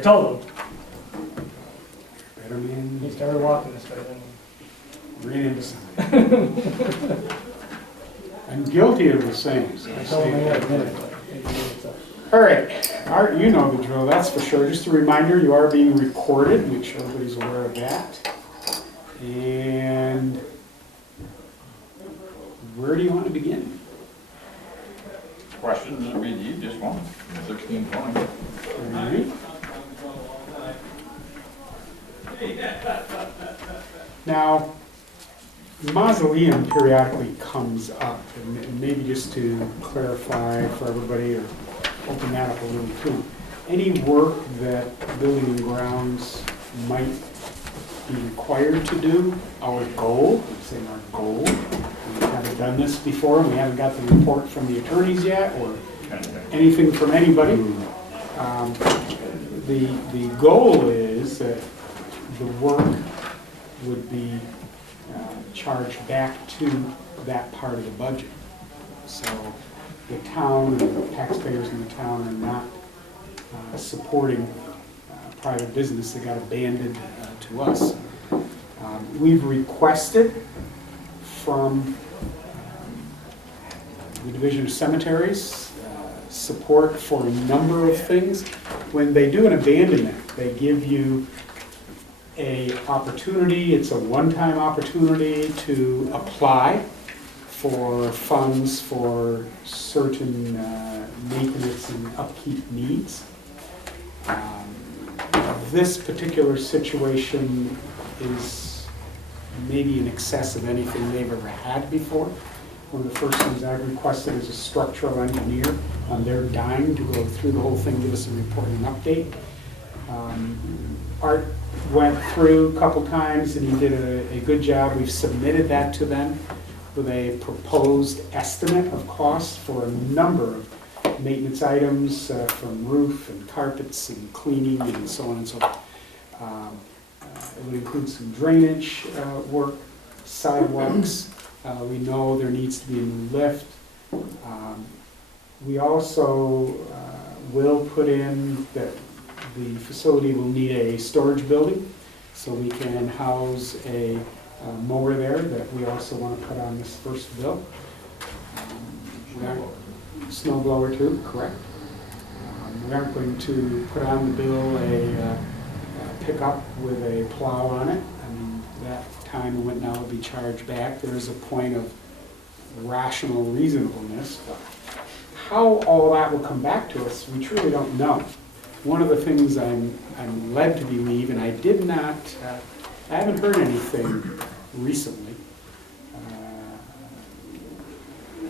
I told him. Better man. He started walking this way, then Ran into something. I'm guilty of the same. So I I told him I say had it. a minute. But maybe it's up. All right, Art, you know the drill, that's for sure. Just a reminder, you are being recorded. Make sure everybody's aware of that. And where do you want to begin? Questions, I mean, you just want 1620. All right. Now, mausoleum periodically comes up, and maybe just to clarify for everybody or open that up a little too. Any work that building and grounds might be required to do, our goal, I'm saying our goal, we haven't done this before, we haven't got the report from the attorneys yet, or anything from anybody. The goal is that the work would be charged back to that part of the budget. So the town and the taxpayers in the town are not supporting private business that got abandoned to us. We've requested from the Division of Cemeteries support for a number of things. When they do an abandonment, they give you a opportunity, it's a one-time opportunity to apply for funds for certain maintenance and upkeep needs. This particular situation is maybe in excess of anything they've ever had before. One of the first things I've requested is a structural engineer on their dime to go through the whole thing, give us a report and an update. Art went through a couple times and he did a good job. We've submitted that to them with a proposed estimate of cost for a number of maintenance items from roof and carpets and cleaning and so on and so forth. It would include some drainage work, sidewalks. We know there needs to be a new lift. We also will put in that the facility will need a storage building, so we can house a mower there that we also want to put on this first bill. Snow blower too, correct. We aren't going to put on the bill a pickup with a plow on it. I mean, that time and what now will be charged back. There is a point of rational reasonableness, but how all that will come back to us, we truly don't know. One of the things I'm led to believe, and I did not, I haven't heard anything recently,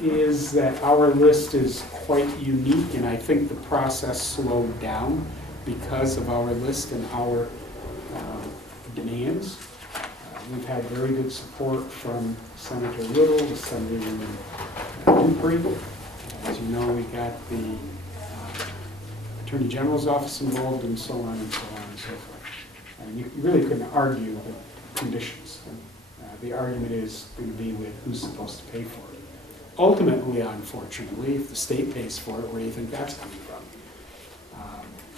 is that our list is quite unique, and I think the process slowed down because of our list and our demands. We've had very good support from Senator Little, Senator Dupree. As you know, we got the Attorney General's office involved, and so on and so on and so forth. And you really couldn't argue the conditions. The argument is going to be with who's supposed to pay for it. Ultimately, unfortunately, if the state pays for it, where do you think that's coming from?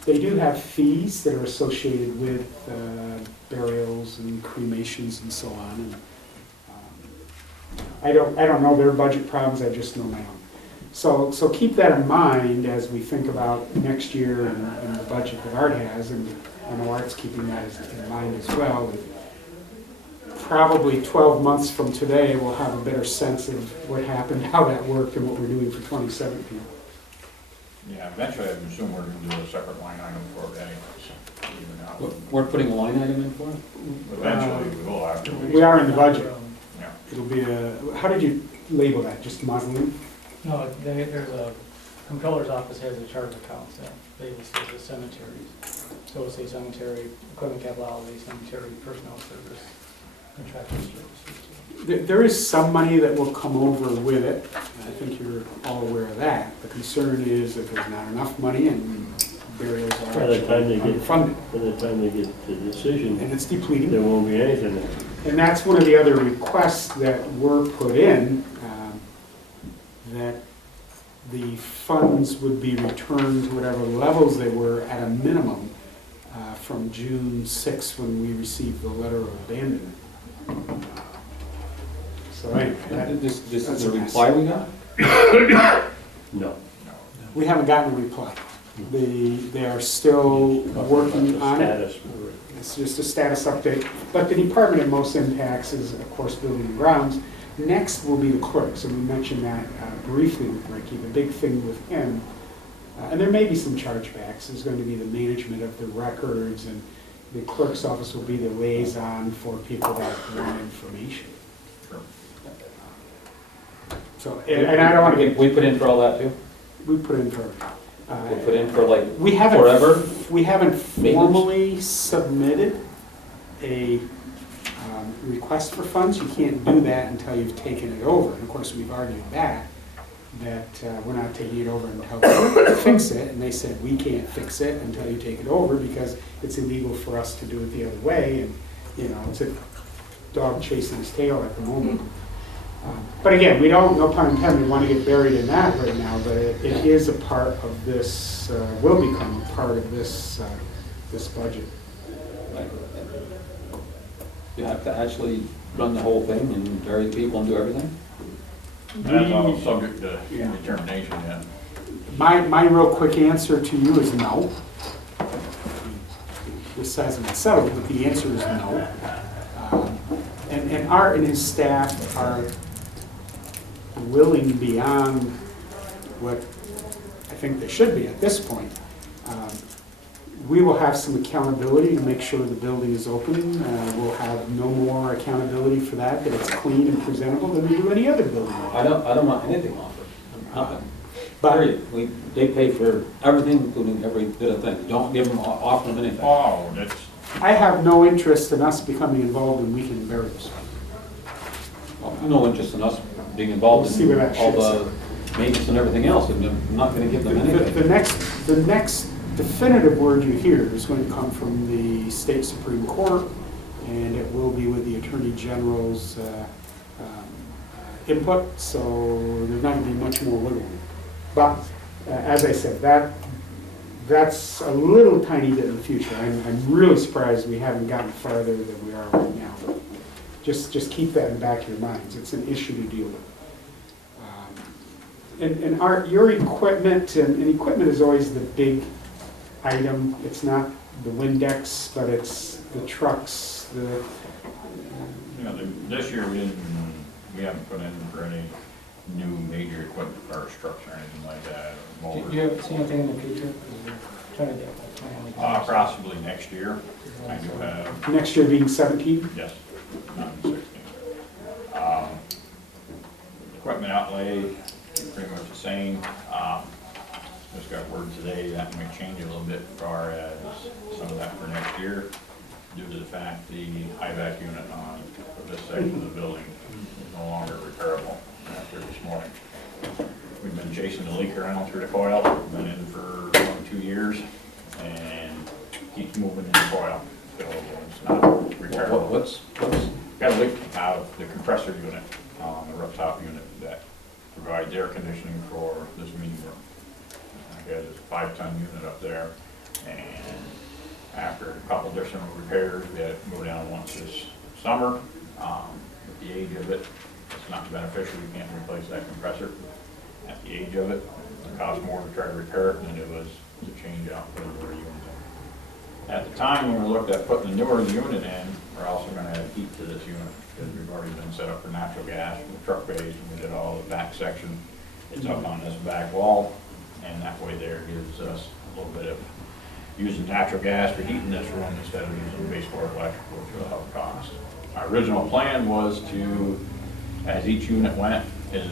They do have fees that are associated with burials and cremations and so on. And, I don't know their budget problems, I just know my own. So keep that in mind as we think about next year and the budget that Art has, and I know Art's keeping that in mind as well. And probably 12 months from today, we'll have a better sense of what happened, how that worked, and what we're doing for 2017. Yeah, eventually I assume we're going to do a separate line item for it anyways. Even now. We're putting a line item in for it? Eventually we will after We are in the budget. Yeah. It'll be a, how did you label that, just modeling? No, there's a comptroller's office has a chart of accounts that labels the cemeteries. So it'll say cemetery, equipment capital outlay, cemetery personnel service, contractual services. There is some money that will come over with it. I think you're all aware of that. The concern is that there's not enough money and burials are By the time they get unfunded. By the time they get the decision, And it's depleting. there won't be anything there. And that's one of the other requests that were put in, that the funds would be returned to whatever levels they were at a minimum from June 6th when we received the letter of abandonment. So anyway, This that's is a the mess. reply we got? No. We haven't gotten a reply. They are still working on it. Status. It's just a status update. But the department of most impacts is, of course, building and grounds. Next will be the clerks, and we mentioned that briefly with Ricky. The big thing with him, and there may be some chargebacks, is going to be the management of the records, and the clerk's office will be the liaison for people that want information. Sure. So, and I don't want to get, We put in for all that too? we put in for, We put in for like we haven't, forever? we haven't formally submitted a request for funds. You can't do that until you've taken it over. And of course, we've argued that we're not taking it over until we fix it. And they said, we can't fix it until you take it over because it's illegal for us to do it the other way. And, you know, it's a dog chasing his tail at the moment. But again, we don't, no pun intended, want to get buried in that right now, but it is a part of this, will become a part of this, this budget. Like, you have to actually run the whole thing and bury the people and do everything? That's all subject to Yeah. determination, yeah. My real quick answer to you is no. This hasn't been settled, but the answer is no. And Art and his staff are willing beyond what I think they should be at this point. We will have some accountability to make sure the building is open. We'll have no more accountability for that it's clean and presentable than we do any other building. I don't want anything offered, nothing. But Period. They pay for everything, including every bit of thing. Don't give them, offer them anything. Oh, that's, I have no interest in us becoming involved in weekend burials. No interest in us being involved We'll see where in that all shakes the maintenance and everything else, and I'm not gonna give them anything. The next definitive word you hear is going to come from the state Supreme Court, and it will be with the Attorney General's input, so there's not going to be much more wiggle room. But, as I said, that's a little tiny bit in the future. I'm really surprised we haven't gotten farther than we are right now. Just keep that in the back of your minds. It's an issue to deal with. And your equipment, and equipment is always the big item. It's not the Windex, but it's the trucks, you know, this year we haven't put in for any new major equipment for our trucks or anything like that. or Do mowers. you have seen anything in the future? Trying to get that plan. Possibly next year. I do have, next year being 17. yes, not 16. Equipment outlay, pretty much the same. Just got word today that might change a little bit as far as some of that for next year, due to the fact the high vac unit on this section of the building is no longer repairable after this morning. We've been chasing the leak around through the coil, been in for 2 years, and keeps moving in the coil, so it's not repairable. What's, Got a leak out of the compressor unit on the rooftop unit that provides air conditioning for this meeting room. There's a 5-ton unit up there, and after a couple different repairs, we had it moved down once this summer. With the age of it, it's not beneficial, we can't replace that compressor. At the age of it, it costs more to try to repair it than it was to change out for the newer unit. At the time when we looked at putting the newer unit in, we're also gonna add heat to this unit, because we've already been set up for natural gas with truck bays, and we did all the back section. It's up on this back wall, and that way there gives us a little bit of using natural gas for heating this room instead of using baseboard electrical, which will help cost. Our original plan was to, as each unit went, is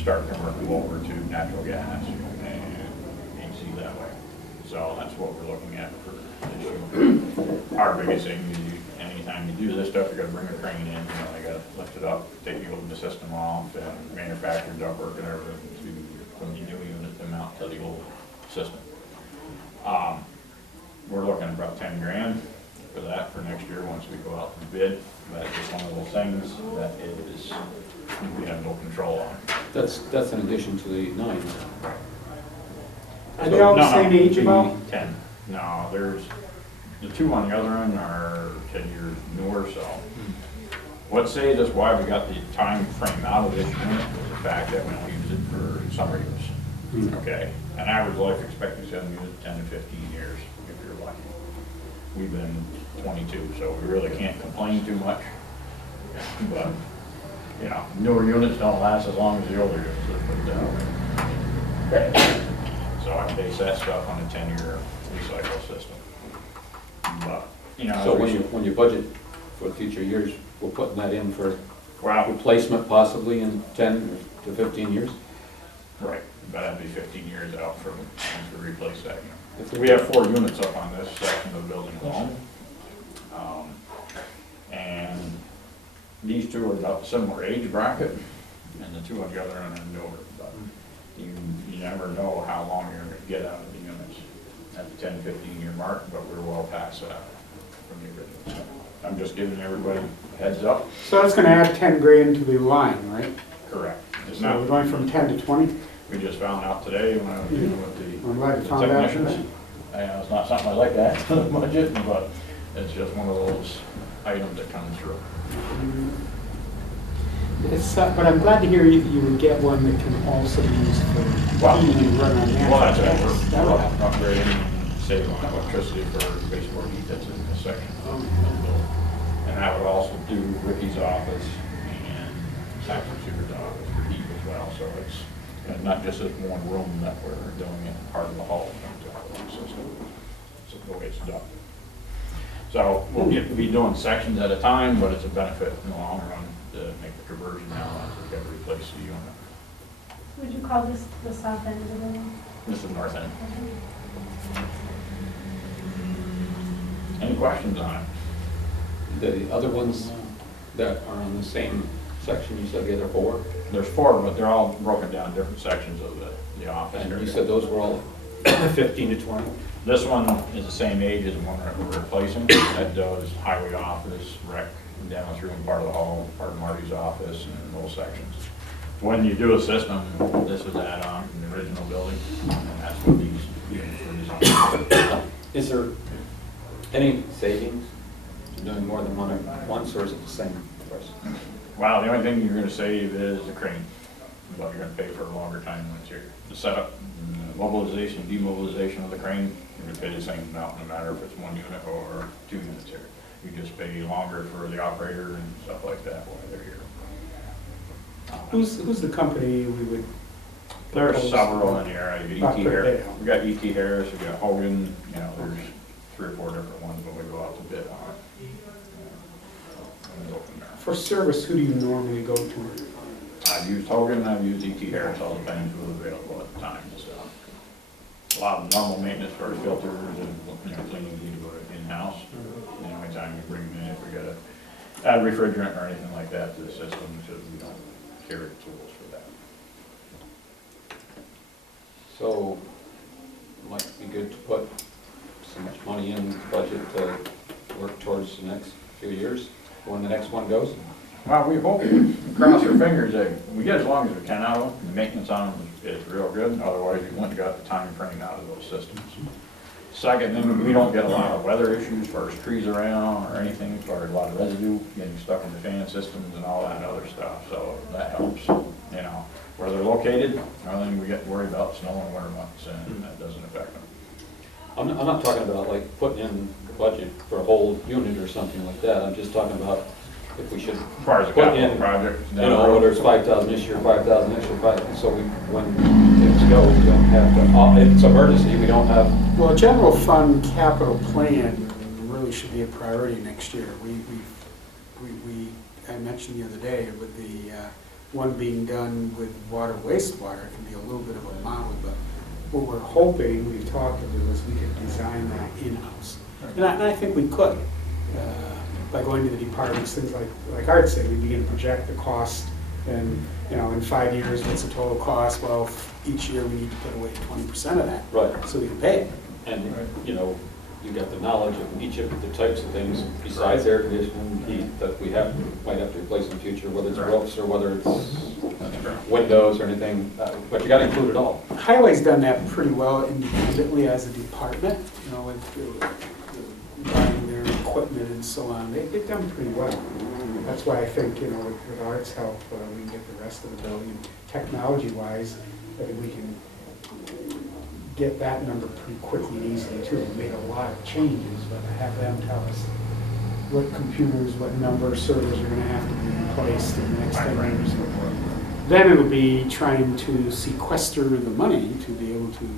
start converting over to natural gas and AC that way. So that's what we're looking at for this year. Our biggest thing is anytime you do this stuff, you gotta bring a crane in, you know, they gotta lift it up, take the old system off, and manufacture ductwork and everything from the new unit to mount to the old system. We're looking at about 10 grand for that for next year once we go out to bid. That's just one of those things that is, we have no control on. that's in addition to the 9. Are they all the No, same age it'd be about? 10. No, there's The two on the other end are 10 years newer, so. What saved us, why we got the time frame out of this unit was the fact that we don't use it for summer use. Okay, an average life expectancy on the unit is 10 to 15 years, if you're lucky. We've been 22, so we really can't complain too much. But, you know, newer units don't last as long as the older units, let's put it that way. So I base that stuff on a 10-year recycle system. But, you know. So when you budget for future years, we're putting that in for Well, replacement possibly in 10 to 15 years? right, but that'd be 15 years out from, to replace that If unit. We have 4 units up on this section of the building alone. And these two are about the similar age bracket, and the two on the other end are newer. But you never know how long you're gonna get out of the units at the 10, 15-year mark, but we're well past that from the original. So I'm just giving everybody a heads up. So that's gonna add 10 grand to the line, right? Correct. It's So we're not, going from 10 to 20? we just found out today when I was dealing with I'm glad you the found out. technicians. It's not something I like to add to the budget, but it's just one of those items that comes through. But I'm glad to hear you would get one that can also be used for Well, heating and run on natural Well, that's gas. it, That we're would help. upgrading, saving on electricity for baseboard heat that's in this section of the building. And that would also do Ricky's office and Saxon Super's office for heat as well, so it's not just this one room that we're doing it, part of the hall system. So the way it's done. So we'll be doing sections at a time, but it's a benefit in the long run to make the conversion now once we get to replace the unit. Would you call this the south end of the building? This is north end. Any questions on it? The other ones that are on the same section, you said the other 4? There's 4, but they're all broken down different sections of the office And you area. said those were all 15 to 20? This one is the same age as the one that we're replacing. That does highway office, rec, down through and part of the hall, part of Marty's office, and those sections. When you do a system, this is add on from the original building, and that's what these units were designed. Is there any savings to doing more than one at once, or is it the same price? Wow, the only thing you're gonna save is the crane, but you're gonna pay for a longer time when it's here. The setup, mobilization, demobilization of the crane, you're gonna pay the same amount, no matter if it's 1 unit or 2 units here. You just pay longer for the operator and stuff like that while they're here. Who's the company we would? There's propose? several in here, E.T. Not put it Harris, down. we got E.T. Harris, we got Hogan, you know, there's 3 or 4 different ones when we go out to bid on it. And go from there. For service, who do you normally go to? I've used Hogan, I've used E.T. Harris, all depends who was available at the time, so. A lot of normal maintenance for our filters and, you know, cleaning, we do it in-house. The only time we bring them in if we gotta add refrigerant or anything like that to the system, because we don't carry the tools for that. So, it might be good to put so much money in the budget to work towards the next few years, when the next one goes. Well, we hope, cross our fingers that we get as long as we can out of them. The maintenance on them is real good, otherwise you wouldn't got the time frame out of those systems. Second, then we don't get a lot of weather issues, as far as trees around or anything, as far as a lot of residue getting stuck in the fan systems and all that other stuff, so that helps, you know. Where they're located, only thing we get to worry about snow and winter months, and that doesn't affect them. I'm not talking about like putting in the budget for a whole unit or something like that, I'm just talking about if we should As far as the put capital in, project. you know, whether it's 5,000 this year, 5,000 next year, 5, so we, when things go, we don't have to, if it's emergency, we don't have. Well, general fund capital plan really should be a priority next year. I mentioned the other day with the one being done with water wastewater, it can be a little bit of a model, but what we're hoping, we've talked about, is we could design that in-house. And I think we could, by going to the departments, things like Art said, we begin to project the cost, and, you know, in 5 years, what's the total cost? Well, each year we need to put away 20% of that. Right. So we can pay it. And, you know, you got the knowledge of each of the types of things besides air conditioning, heat, that we might have to replace in the future, whether it's roofs or whether it's windows or anything, but you gotta include it all. Highway's done that pretty well independently as a department, you know, with equipment and so on, they've done pretty well. That's why I think, you know, with Art's help, we can get the rest of the building. Technology-wise, I think we can get that number pretty quickly and easily too. We made a lot of changes, but to have them tell us what computers, what number of servers are gonna have to be in place in the next 10 years. Then it'll be trying to sequester the money to be able to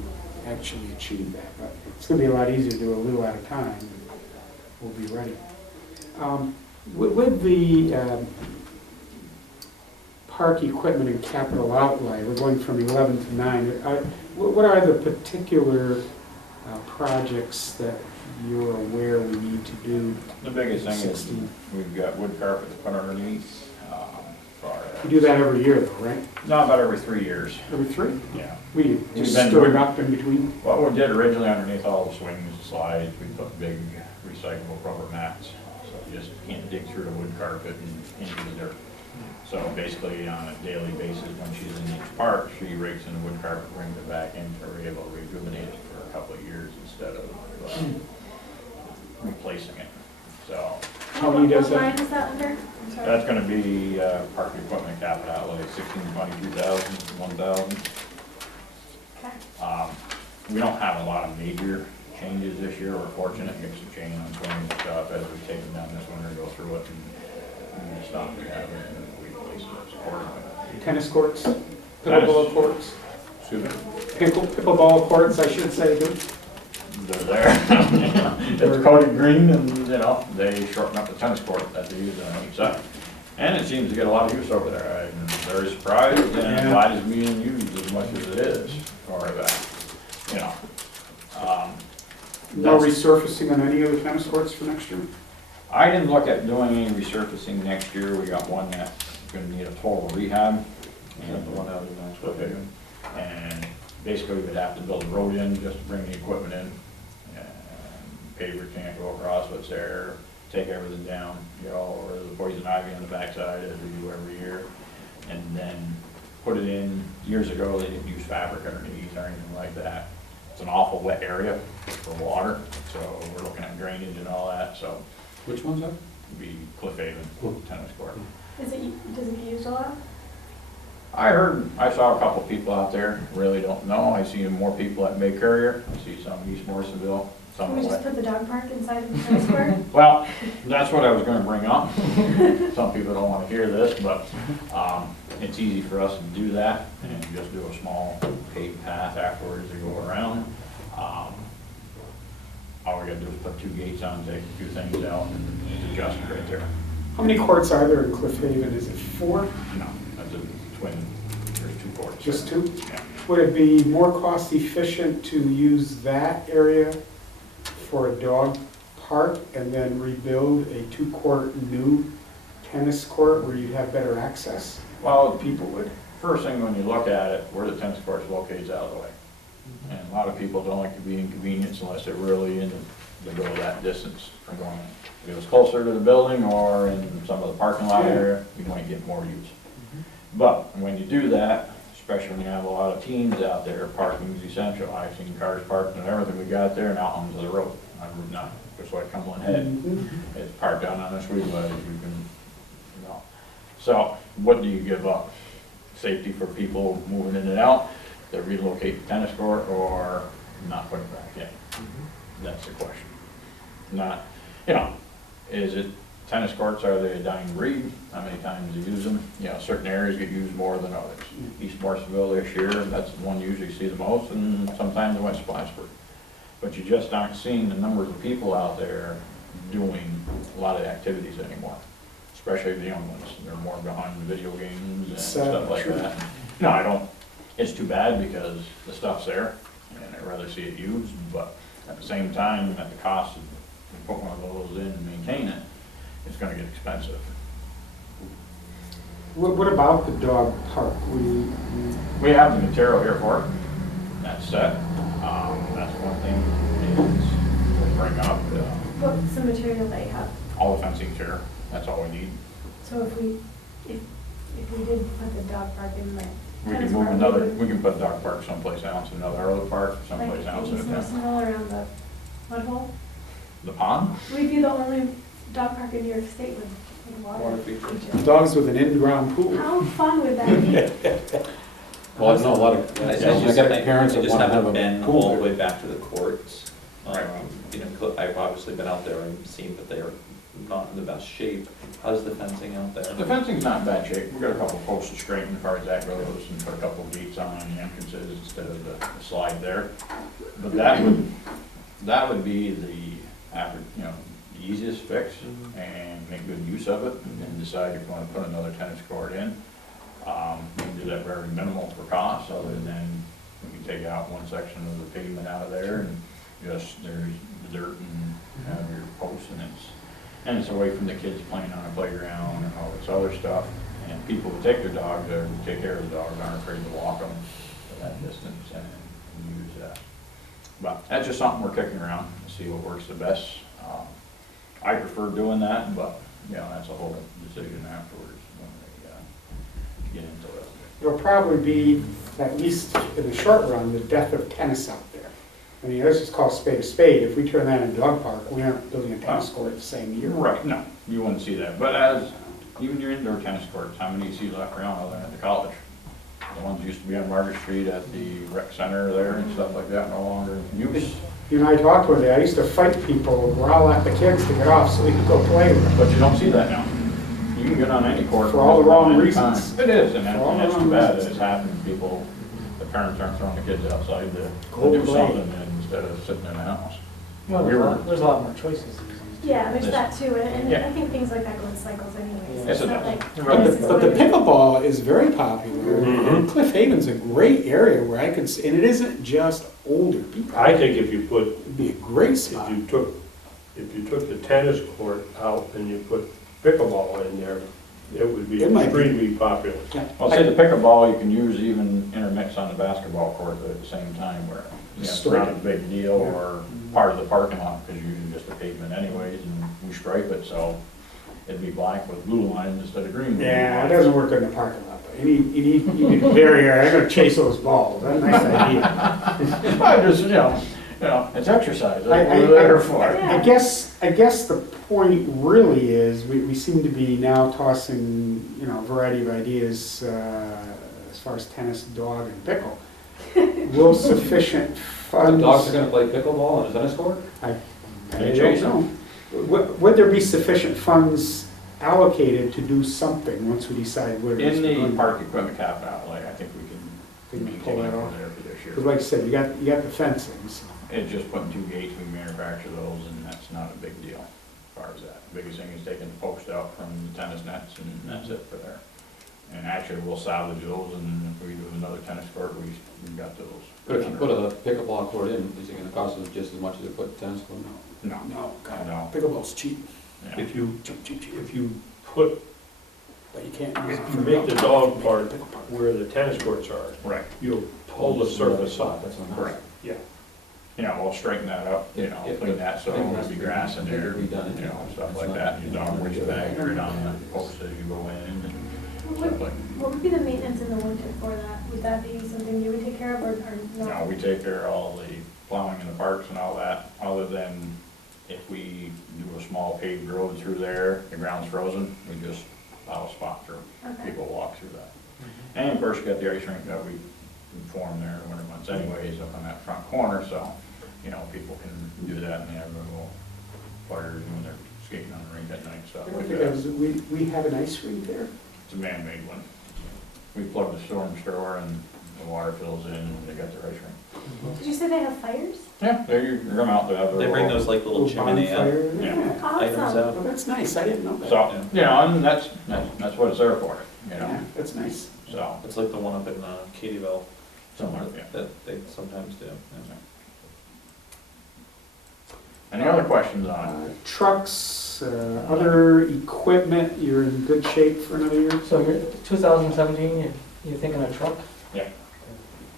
actually achieve that. But it's gonna be a lot easier to do a little at a time, and we'll be ready. With the park equipment and capital outlay, we're going from 11 to 9. What are the particular projects that you're aware we need to do? The biggest thing is 16. we've got wood carpet to put underneath. You do that every year though, right? No, about every 3 years. Every 3? Yeah. We We've just been- store it up in between? What we did originally underneath all the swings and slides, we put big recyclable rubber mats. So you just can't dig through the wood carpet and into the dirt. So basically, on a daily basis, when she's in each park, she rakes in the wood carpet, brings it back in, so we're able to rejuvenate it for a couple of years instead of replacing it. So How many does What that? line is that under? I'm sorry. that's gonna be park equipment capital outlay, 16, 22,000, 1,000. Okay. We don't have a lot of major changes this year. We're fortunate to get some chain on swings and stuff as we take them down this winter, go through it and the stuff we have and we replace it accordingly. Tennis courts, pickleball courts, Excuse me? pickleball courts, I should say, too. They're there. It's coated green and, you know, they shorten up the tennis court that they use on each side. And it seems to get a lot of use over there. I'm very surprised and Yeah. glad it's being used as much as it is for that, you know. No That's- resurfacing on any of the tennis courts for next year? I didn't look at doing any resurfacing next year. We got one that's gonna need a total rehab. And the one out in Okay. And basically, we'd have to build a road in just to bring the equipment in. And paver can't go across what's there, take everything down, you know, or the poison ivy on the backside as we do every year. And then put it in, years ago, they didn't use fabric underneath or anything like that. It's an awful wet area for water, so we're looking at drainage and all that, so Which one's that? it'd be Cliff Haven tennis court. Does it get used a lot? I saw a couple people out there, really don't know. I see more people at Bay Courier, I see some East Morrisonville, some Can we just at. put the dog park inside of the tennis court? Well, that's what I was gonna bring up. Some people don't wanna hear this, but, it's easy for us to do that and just do a small paved path afterwards to go around. All we gotta do is put 2 gates on, take a few things out and it's adjusted right there. How many courts are there in Cliff Haven? Is it 4? No, that's a twin, there's 2 courts. Just 2? Yeah. Would it be more cost efficient to use that area for a dog park and then rebuild a 2-court new tennis court where you'd have better access? Well, People would. first thing when you look at it, where the tennis court's located is out of the way. And a lot of people don't like to be inconvenienced unless they're really in the go that distance from going in. If it was closer to the building or in some of the parking lot area, you might get more use. But when you do that, especially when you have a lot of teens out there, parking is essential. I've seen cars parked and everything we got there and out onto the road on Route 9, just like Cumberland Head. Mhm. It's parked down on the street, but you can, you know. So what do you give up? Safety for people moving in and out, to relocate the tennis court or not put it back in? That's the question. Not, you know, is it tennis courts, are they a dying breed? How many times do you use them? You know, certain areas get used more than others. East Morrisonville this year, that's the one you usually see the most, and sometimes West Plattsburgh. But you just aren't seeing the numbers of people out there doing a lot of activities anymore, especially the young ones. They're more behind the video games and stuff like True. that. No, I don't, it's too bad because the stuff's there, and I'd rather see it used, but at the same time, at the cost of putting one of those in and maintain it, it's gonna get expensive. What about the dog park? We have the material here for it, that's set. That's one thing is we'll bring up, What's the material they have? all the fencing's here, that's all we need. So if we did put the dog park in like We tennis can move park, another, would- we can put a dog park someplace else, another other park, like someplace else in East the town. Morrisonville around the mud hole? The pond? We'd be the only dog park in New York State with water. Water feature. Dogs with an in-ground pool. How fun would that be? Well, I know a lot of, I I got parents that just want to have haven't a been all pool the way there. back to the courts. Right. You know, I've obviously been out there and seen that they are not in the best shape. How's the fencing out there? The fencing's not in bad shape. We've got a couple posts to straighten as far as that goes, and put a couple of gates on the entrances instead of the slide there. But that would be the average, you know, the easiest fix, and make good use of it, and then decide if you want to put another tennis court in. You can do that very minimal for cost, other than we can take out one section of the pavement out of there, and just, there's dirt and have your posts, and it's away from the kids playing on a playground and all this other stuff. And people who take their dogs or take care of the dogs aren't afraid to walk them for that distance and use that. But that's just something we're kicking around to see what works the best. I prefer doing that, but, you know, that's a whole decision afterwards when they get into it. It'll probably be, at least in the short run, the death of tennis out there. I mean, let's just call a spade a spade. If we turn that into a dog park, we aren't building a tennis court the same year. Right, no, you wouldn't see that. But as, even your indoor tennis courts, how many you see left around other than at the college? The ones used to be on Market Street at the rec center there and stuff like that, no longer in use. You and I talked one day, I used to fight people, growl at the kids to get off so we could go play with them. But you don't see that now. You can get on any court. For all the wrong anytime. reasons. It is, and For all the that's wrong too bad that reasons. it's happening. People, the parents aren't throwing the kids outside to Go do play. something instead of sitting in the house. Well, there's a lot more choices these days. Yeah, there's that too, and Yeah. I think things like that go in cycles anyways. Yeah. It's Yes, it not does. like But tennis the, is but the always- pickleball is very popular. Mhm. And Cliff Haven's a great area where I could, and it isn't just older people. I think if you put, It'd be a great if spot. you took the tennis court out and you put pickleball in there, it would be It might be. extremely popular. Well, say the pickleball, you can use even intermix on the basketball court at the same time where, you know, it's not a big deal or part of the parking lot, because you're using just the pavement anyways, and we stripe it, so it'd be black with blue lines instead of green. Yeah, it doesn't work in the parking lot, but you need a barrier. I'm gonna chase those balls. That's a nice idea. I just, you know, it's exercise, that's I- what we're there for. I guess the point really is, we seem to be now tossing, you know, a variety of ideas, as far as tennis, dog, and pickle. Will sufficient The funds? dogs are gonna play pickleball on a tennis court? I They don't chase know. Would there be sufficient funds allocated to do something once we decide where it's In the going? park equipment capital outlay, I think we We can can pull maintain that it off. there for this Because year. like I said, you got the fencing, so. It's just putting 2 gates, we manufacture those, and that's not a big deal as far as that. The biggest thing is taking the post out from the tennis nets, and that's it for there. And actually, we'll salvage those, and if we do another tennis court, we've got those. But if you put a pickleball court in, is it gonna cost us just as much as to put a tennis court? No, No, God, no. pickleball's cheap. Yeah. If you, Cheap, cheap, cheap. if you put, But you can't use it if for you make the dog part pickle park. where the tennis courts are, Right, you'll pull the surface up. That's what I'm correct. Yeah. You know, we'll straighten that up, you know, clean that, so there'll be grass in there, you know, stuff like that. Your dog waste bag right on the post as you go in, and stuff like. What would be the maintenance in the winter for that? Would that be something you would take care of or No, not? we take care of all the plowing in the parks and all that, other than if we do a small paved road through there, the ground's frozen, we just plow a spot through. Okay. People walk through that. And of course, you got the ice rink that we form there in the winter months anyways, up on that front corner, so, you know, people can do that, and they have a little fires when they're skating on the rink at night, stuff I don't like think that. we have an ice rink there. It's a man-made one. We plug the storm store and the water fills in, and they got their ice rink. Did you say they have fires? Yeah, you come out, they have They bring those like little chimney bonfire. Yeah. items Awesome. out. Well, that's nice, I didn't know that. So, you know, and that's what it's there for, you Yeah, know, that's nice. so, It's like the one up in Katyville, somewhere, yeah. that they sometimes do. yeah. Any other questions on Trucks, other equipment, you're in good shape for another year? So you're, 2017, you're thinking a truck? it?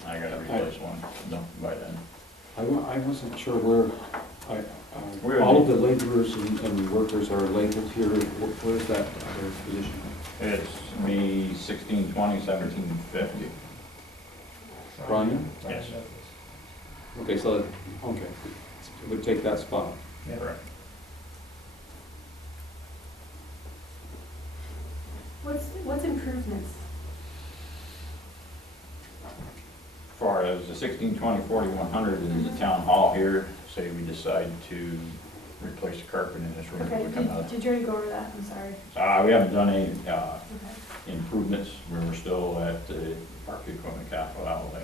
I gotta replace one, no, by then. I wasn't sure where, Where all are of the laborers and workers are labeled here. Where is that other position? It's be 1620, 1750. Brian? Yes. Okay, so, okay, it would take that spot. Yeah. Correct. improvements? As far as the 16, 20, 40, 100 in the town hall here, say we decide to replace the carpet in this room. Okay, we come out. did you already go over that? I'm sorry. We haven't done any Okay. improvements, we're still at the park equipment capital outlay.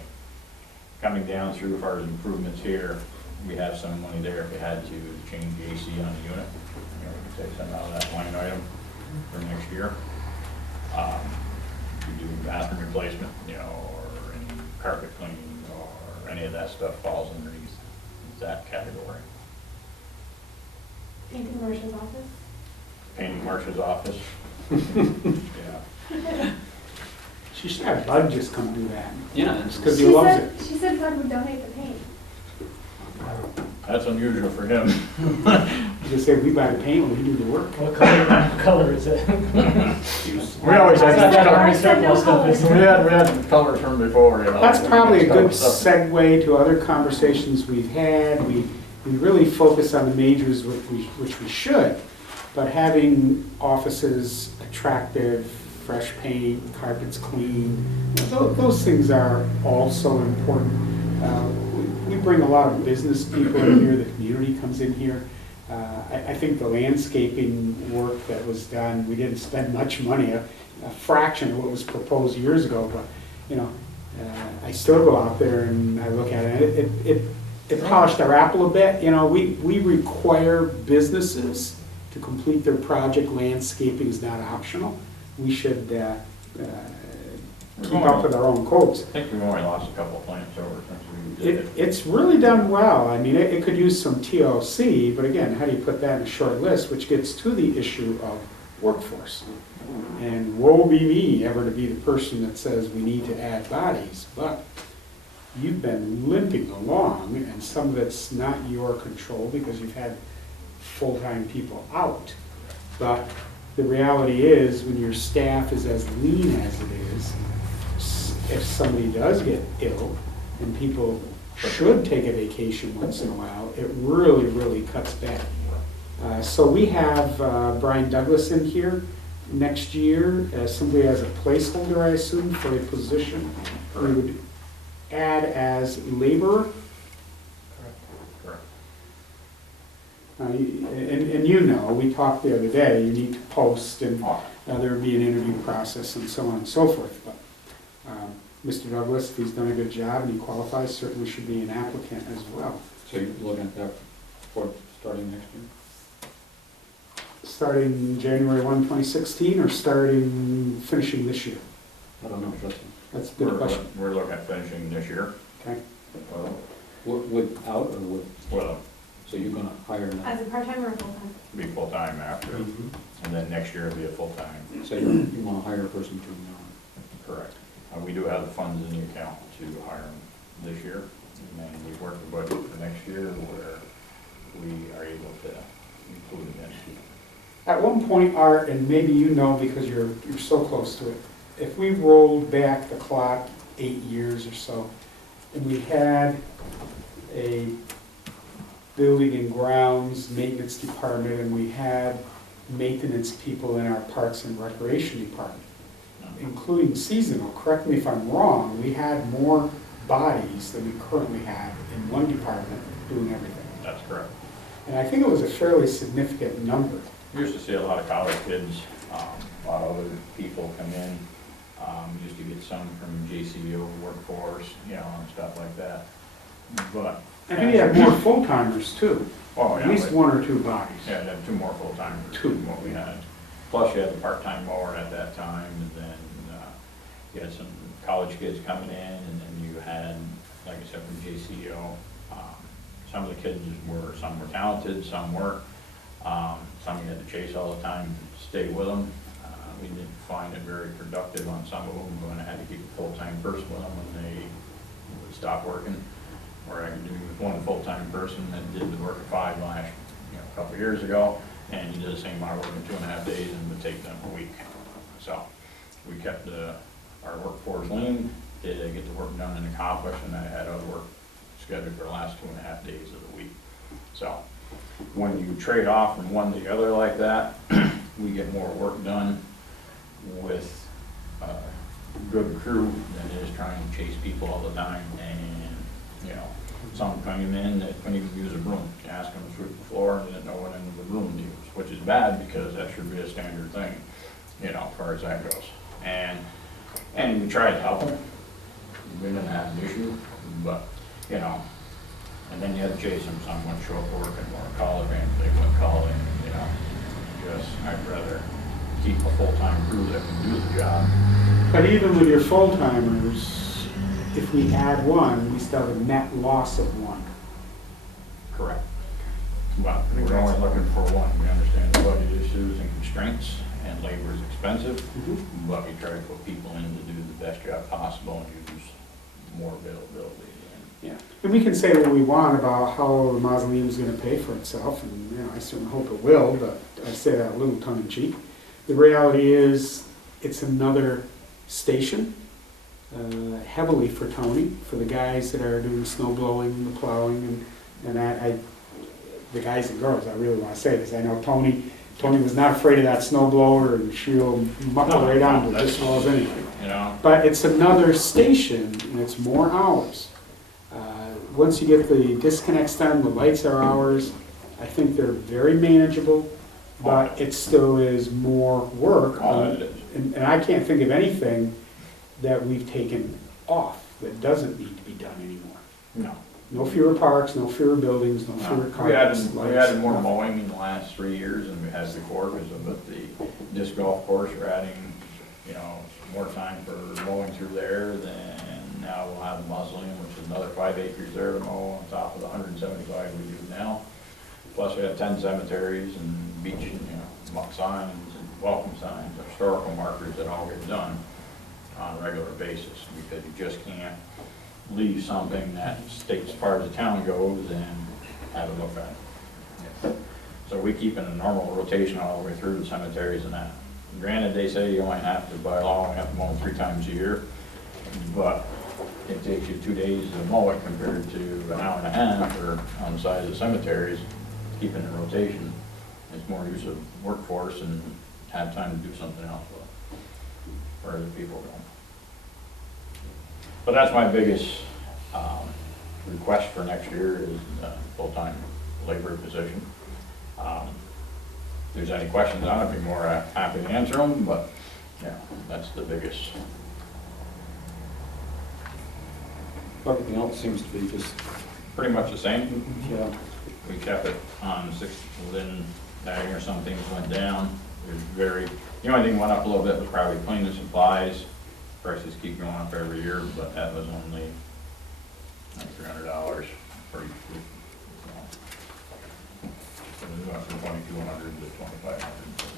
Coming down through as far as improvements here, we have some money there if we had to change the AC on the unit. You know, we could take some out of that line item for next year. We do bathroom replacement, you know, or any carpet cleaning, or any of that stuff falls underneath that category. Painting Marcia's office? Painting Marcia's office. Yeah. She should have Bud just come do that. Yeah. It's because he loves it. She said Bud would donate the paint. That's unusual for him. You just say, we buy the paint when we do the work. What color is it? We always It's not that had, army I said no surplus stuff, is we it? had colors from before, you know. That's probably a good Stuff. segue to other conversations we've had. We really focus on the majors, which we should, but having offices attractive, fresh paint, carpets clean, those things are also important. We bring a lot of business people in here, the community comes in here. I think the landscaping work that was done, we didn't spend much money, a fraction of what was proposed years ago, but, you know, I still go out there and I look at it. It polished our apple a bit. You know, we require businesses to complete their project. Landscaping is not optional. We should keep up with our own codes. I think we've only lost a couple of plants over since we did it. It's really done well. I mean, it could use some TLC, but again, how do you put that in a short list, which gets to the issue of workforce. And woe be me ever to be the person that says we need to add bodies, but you've been limping along, and some of it's not your control because you've had full-time people out. But the reality is, when your staff is as lean as it is, if somebody does get ill, and people should take a vacation once in a while, it really, really cuts back. So we have Brian Douglas in here next year, simply as a placeholder, I assume, for a position. We would add as laborer. Correct. And you know, we talked the other day, you need to post, and there would be an interview process and so on and so forth. But Mr. Douglas, if he's done a good job and he qualifies, certainly should be an applicant as well. So you're looking at that for starting next year? Starting January 1, 2016, or finishing this year? I don't know, That's a good question. We're looking at finishing this year. Okay. without or with, Well, so you're gonna hire now? As a part-time or a full-time? be full-time after, Mhm. and then next year it'll be a full-time. So you wanna hire a person between now Correct. We do have the funds in the account to hire them this year, and then we work the budget for next year where we are able to include it next year. At one point, Art, and maybe you know because you're so close to it, if we rolled back the clock 8 years or so, and we had a building and grounds maintenance department, and we had maintenance people in our parks and recreation department, including seasonal, correct me if I'm wrong, we had more bodies than we currently have in one department doing everything. That's correct. And I think it was a fairly significant number. We used to see a lot of college kids, a lot of other people come in. Used to get some from JCO workforce, you know, and stuff like that. But. I think you had more full-timers too, Oh, at yeah, least but- 1 or 2 bodies. Yeah, you had 2 more full-timers Two. than what we had. Plus you had the part-time mower at that time, and then you had some college kids coming in, and then you had, like I said, from JCO. Some of the kids some were talented, some weren't. Some you had to chase all the time, stay with them. We didn't find it very productive on some of them, when I had to keep a full-time person with them when they would stop working. Or I could do with one full-time person that did the work of 5 a couple of years ago, and he did the same amount of work in 2.5 days and would take them a week. So we kept our workforce lean, to get the work done and accomplished, and I had other work scheduled for the last 2.5 days of the week. So when you trade off from one to the other like that, we get more work done with good crew than it is trying to chase people all the time. And, you know, some came in that couldn't even use a broom. You ask them to sweep the floor and didn't know what end of the broom to use, which is bad because that should be a standard thing, you know, as far as that goes. And we tried to help them. We didn't have an issue, but, you know, and then you had to chase them. Some wouldn't show up for work and weren't calling, they wouldn't call in, you know. Just, I'd rather keep a full-time crew that can do the job. But even with your full-timers, if we add one, we still have a net loss of one. Correct. But we're only looking for one. We understand the budget issues and constraints, and labor is expensive, but we try to put people in to do the best job possible and use more availability. Yeah, and we can say what we want about how the mausoleum is going to pay for itself, and you know, I certainly hope it will, but I say that a little tongue-in-cheek. The reality is, it's another station, heavily for Tony, for the guys that are doing snow blowing, the plowing, and the guys and girls, I really want to say this. I know Tony was not afraid of that snow blower, and she'll muck No, right onto it that's- just as well as anything. You know, But it's another station, and it's more hours. Once you get the disconnects done, the lights are hours, I think they're very manageable, but it still is more work. all it is. And I can't think of anything that we've taken off that doesn't need to be done anymore. No. No fewer parks, no fewer buildings, no fewer No. cars. We added more mowing in the last 3 years than we had before because of the disc golf course. We're adding, you know, more time for mowing through there than now we'll have the mausoleum, which is another 5 acres there to mow on top of the 175 we do now. Plus we have 10 cemeteries and beach, you know, muck signs and welcome signs, historical markers that all get done on a regular basis because you just can't leave something that states as far as the town goes and have a look at it. So we keep in a normal rotation all the way through the cemeteries and that. Granted, they say you only have to, by law, only have to mow them 3 times a year, but it takes you 2 days to mow it compared to an hour and a half or on the side of the cemeteries, keeping in rotation. It's more use of workforce and have time to do something else with it, where other people go. But that's my biggest request for next year is a full-time labor position. If there's any questions on it, I'd be more happy to answer them, but yeah, that's the biggest. Everything else seems to be just, Pretty much the same. yeah, We kept it on 6, within that year, some things went down. The only thing went up a little bit was probably cleaning supplies. Prices keep going up every year, but that was only like $300 for each week. So we went from 2,200 to 2,500 for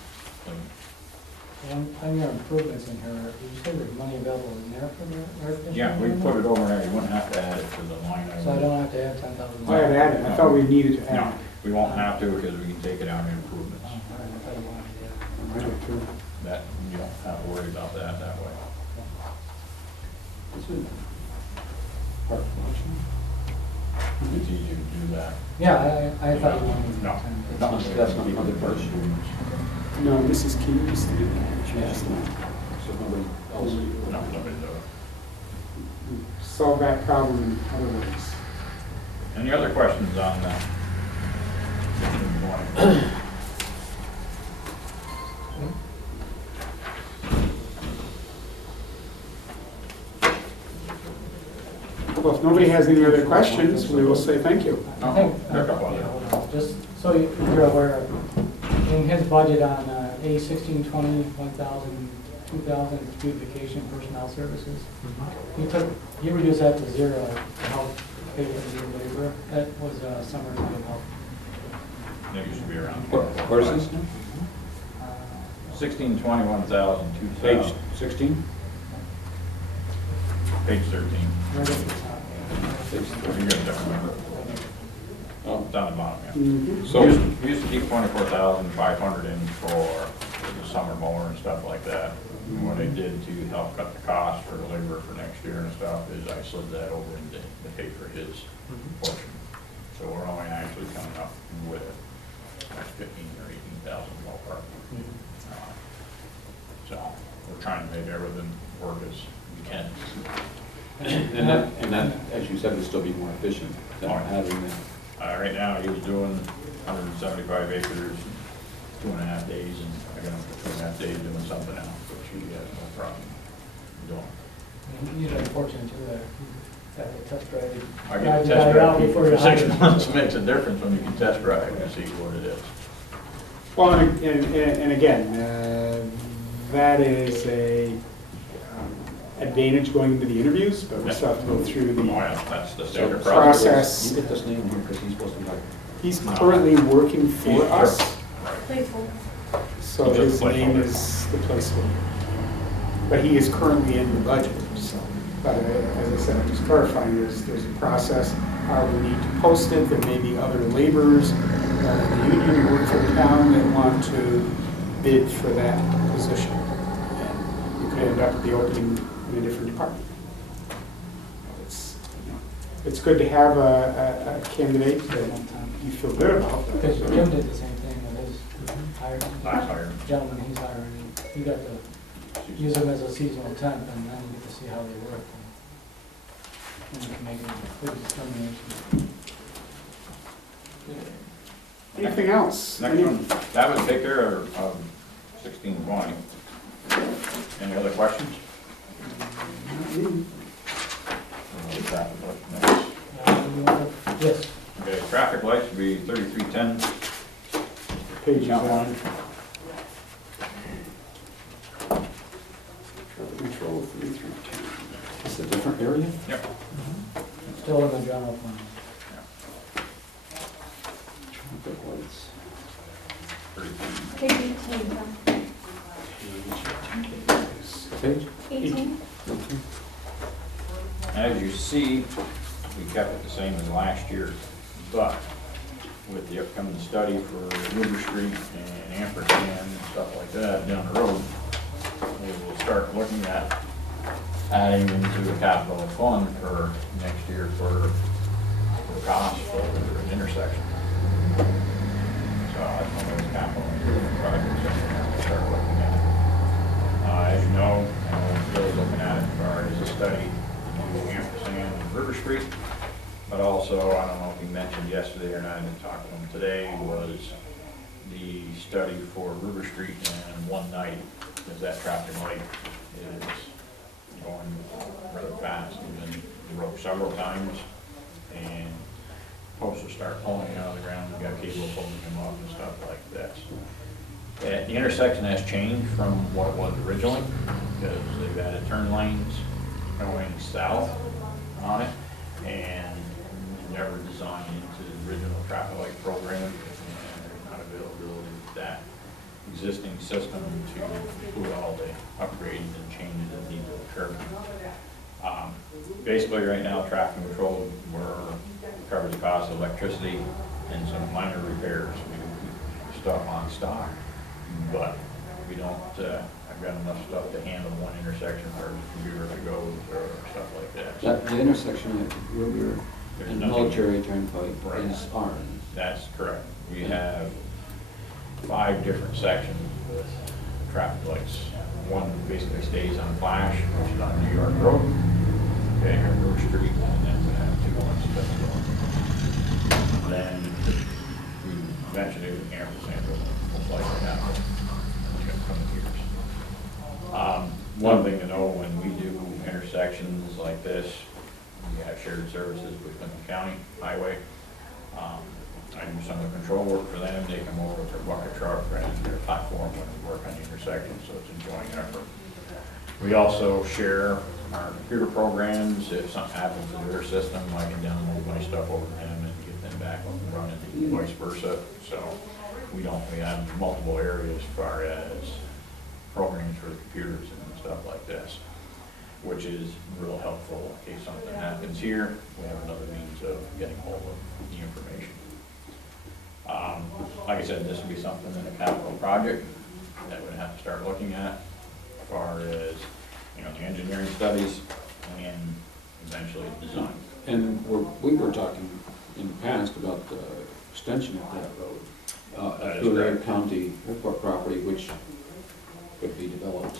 cleaning. On your improvements in here, did you say there's money available in there for the air conditioning? Yeah, we put it over there, you wouldn't have to add it to the line item. So I don't have to add 10,000? I had added, I thought we needed to No, add. we won't have to because we can take it out in improvements. Oh, all right, I thought I wanted to add. I might have too. That, you don't have to worry about that way. part of the It's easier to do that. Yeah, I thought you wanted. No. 10,000. No, that's not the first. No, Mrs. King used to do that. She Yeah. used to So nobody else. No, nobody does it. solve that problem in other ways. Any other questions on that? Well, if nobody has any other questions, we will say thank you. I think, There are a couple yeah, other. hold on. Just so you're aware, in his budget on A1620, 1,000, 2,000 beautification personnel services, he reduced that to 0 to help pay for the labor. That was summertime help. It used to be around. Where's this? 16, 21,000, Page 2,000. 16? Page 13. Right at the top. You guys don't remember. Oh, It's on the bottom, yeah. Mhm. so, We used to keep 24,500 in for the summer mower and stuff like that. And what I did to help cut the cost for the labor for next year and stuff is I slid that over into to pay for his portion. So we're only actually coming up with like 15 or 18,000 ballpark. So we're trying to make everything work as we can. And that, as you said, would still be more efficient than having the. Right now, he was doing 175 acres, 2.5 days, and I got him for 2.5 days doing something else, which he has no problem doing. You're unfortunate too, that a test drive. I Drive get the test guy out drive before for you hire 6 him. months makes a difference when you can test drive and see what it is. Well, and again, that is a advantage going into the interviews, but we still have to go through Oh, the yeah, that's the standard process. process. You get this name here because he's supposed to be like. He's currently working for He's- us, Placeholder. so He's just his a name placeholder. is the placeholder. But he is currently in the budget, so, but as I said, I'm just clarifying, there's a process, how we need to post it, there may be other laborers in the union who work for the town that want to bid for that position. And you could end up with the opening in a different department. It's, you know, it's good to have a candidate that you feel good about. Because Jim did the same thing with his hiring. Last hire. Gentleman he's hiring, you got to use them as a seasonal temp, and then you get to see how they work. And you can make a good determination. Anything else? Next one, that would take care of 1620. Any other questions? Yes. Okay, traffic lights would be 3310. Page Got one. one. Control 3310. It's a different area? Yep. Still in the general fund. Traffic lights. 33. Page 18, huh? Page? 18? As you see, we kept it the same as last year, but with the upcoming study for River Street and Ampersand and stuff like that down the road, we will start looking at adding into a capital fund for next year for cost for an intersection. So that's one of those capital improvement projects that we have to start looking at. As you know, Bill's looking at it as far as a study in Ampersand and River Street, but also, I don't know if he mentioned yesterday or not, I didn't talk to him today, was the study for River Street and one night, because that traffic light is going rather fast. We've been broke several times, and posts will start pulling out of the ground, we've got cable pulling them up and stuff like this. The intersection has changed from what it was originally, because they've added turn lanes going south on it, and never designed into the original traffic light program, and there's not availability with that existing system to include all the upgrades and changes that need to occur. Basically, right now, traffic control, covers the cost of electricity and some minor repairs. We do stuff on stock, but we don't, I've got enough stuff to handle one intersection for a computer to go or stuff like that. So The intersection at Ruger there's and nothing- Military Turnpike Right. is ours. That's correct. We have 5 different sections with traffic lights. One basically stays on flash, which is on New York Road, okay, here River Street, and then we have 2 ones that's going. Then we eventually, Ampersand will most likely happen in the coming years. One thing to know, when we do intersections like this, we have shared services with Clinton County Highway. I do some of the control work for them, they come over with their bucket truck and their platform when we work on the intersection, so it's a joint effort. We also share our computer programs, if something happens to their system, I can download my stuff over to them and get them back up and running, and vice versa. So we have multiple areas as far as programs for the computers and stuff like this, which is real helpful in case something happens here, we have another means of getting hold of the information. Like I said, this would be something in a capital project that we'd have to start looking at as far as, the engineering studies and eventually design. And we were talking in the past about the extension of that road That is through the correct. county airport property, which could be developed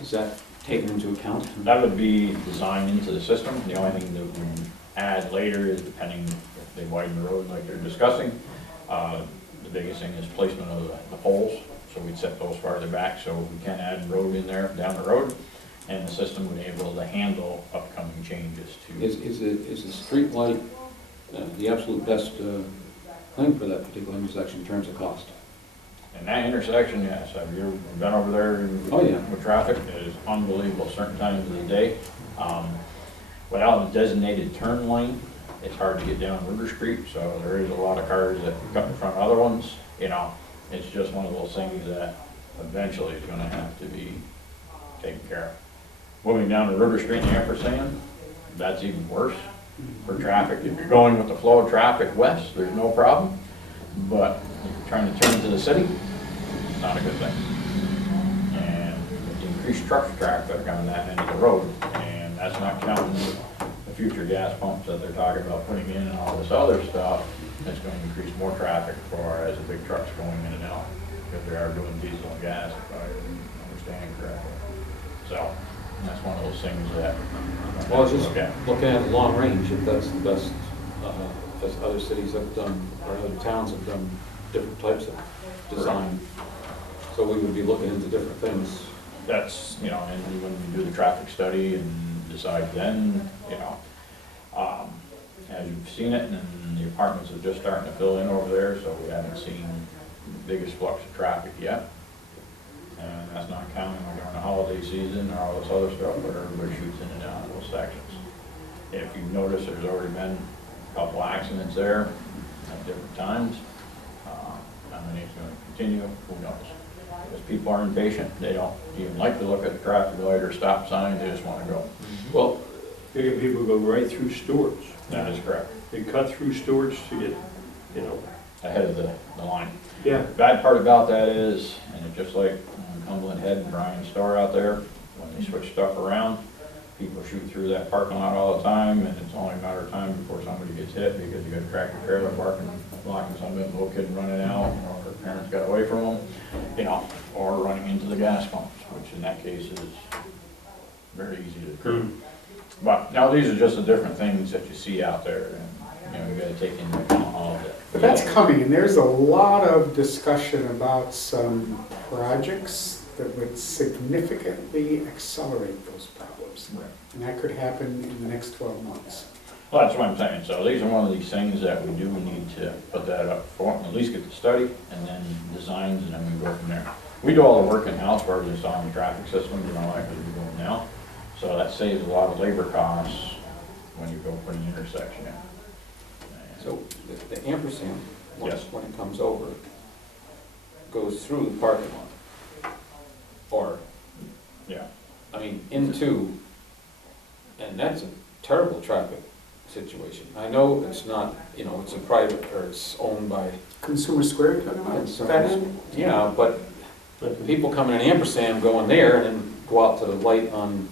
Is that taken into account? That would be designed into the system. The only thing that we add later is depending if they widen the road like they're discussing. The biggest thing is placement of the poles. So we'd set those farther back so we can add road in there down the road. And the system would be able to handle upcoming changes to. Is the street light the absolute best thing for that particular intersection in terms of cost? And that intersection, yes, have you been over there Oh, yeah. with traffic? It is unbelievable certain times of the day. Without a designated turn lane, it's hard to get down River Street, so there is a lot of cars that cut in front of other ones. You know, it's just one of those things that eventually is gonna have to be taken care of. Moving down to River Street and ampersand, that's even worse for traffic. If you're going with the flow of traffic west, there's no problem. But if you're trying to turn to the city, it's not a good thing. And with the increased truck traffic on that end of the road, and that's not counting the future gas pumps that they're talking about putting in and all this other stuff, it's going to increase more traffic for as the big trucks going in and out, if they are doing diesel and gas, if I understand correctly. So, that's one of those things that. Well, it's just looking at long range, if that's the best, as other cities have done, or other towns have done different types of design. So we would be looking into different things. That's, you know, and when we do the traffic study and decide then, you know, as you've seen it, and the apartments are just starting to fill in over there, so we haven't seen the biggest flux of traffic yet. And that's not counting during the holiday season or all this other stuff, where everybody shoots in and out of those sections. If you notice, there's already been a couple accidents there at different times. How many it's gonna continue, who knows? Because people are impatient, they don't even like to look at a traffic light or stop sign, they just wanna go. Well, you get people go right through Stewart's. That is correct, They cut through Stewart's to get, you know. ahead of the line. Yeah. Bad part about that is, and it's just like Cumberland Head and Brian's store out there, when they switch stuff around, people shoot through that parking lot all the time, and it's only a matter of time before somebody gets hit, because you got a tractor trailer parking, blocking some little kid running out, or their parents got away from them, you know, or running into the gas pumps, which in that case is very easy to occur. But, now, these are just the different things that you see out there, and, you know, you gotta take into account all of it. But that's coming, and there's a lot of discussion about some projects that would significantly accelerate those problems. Right. And that could happen in the next 12 months. Well, that's what I'm saying, so these are one of these things that we do need to put that up for, at least get the study, and then designs, and then we go from there. We do all the work in-house, where we're just on the traffic systems and all that, because we're doing now, so that saves a lot of labor costs when you go put an intersection in. So the ampersand, Yes. when it comes over, goes through the parking lot. Or, Yeah, I mean, into, and that's a terrible traffic situation. I know it's not, you know, it's a private, or it's owned by. Consumer Square, you're talking about? So- That end? Yeah, but people coming in ampersand going there and then go out to the light on.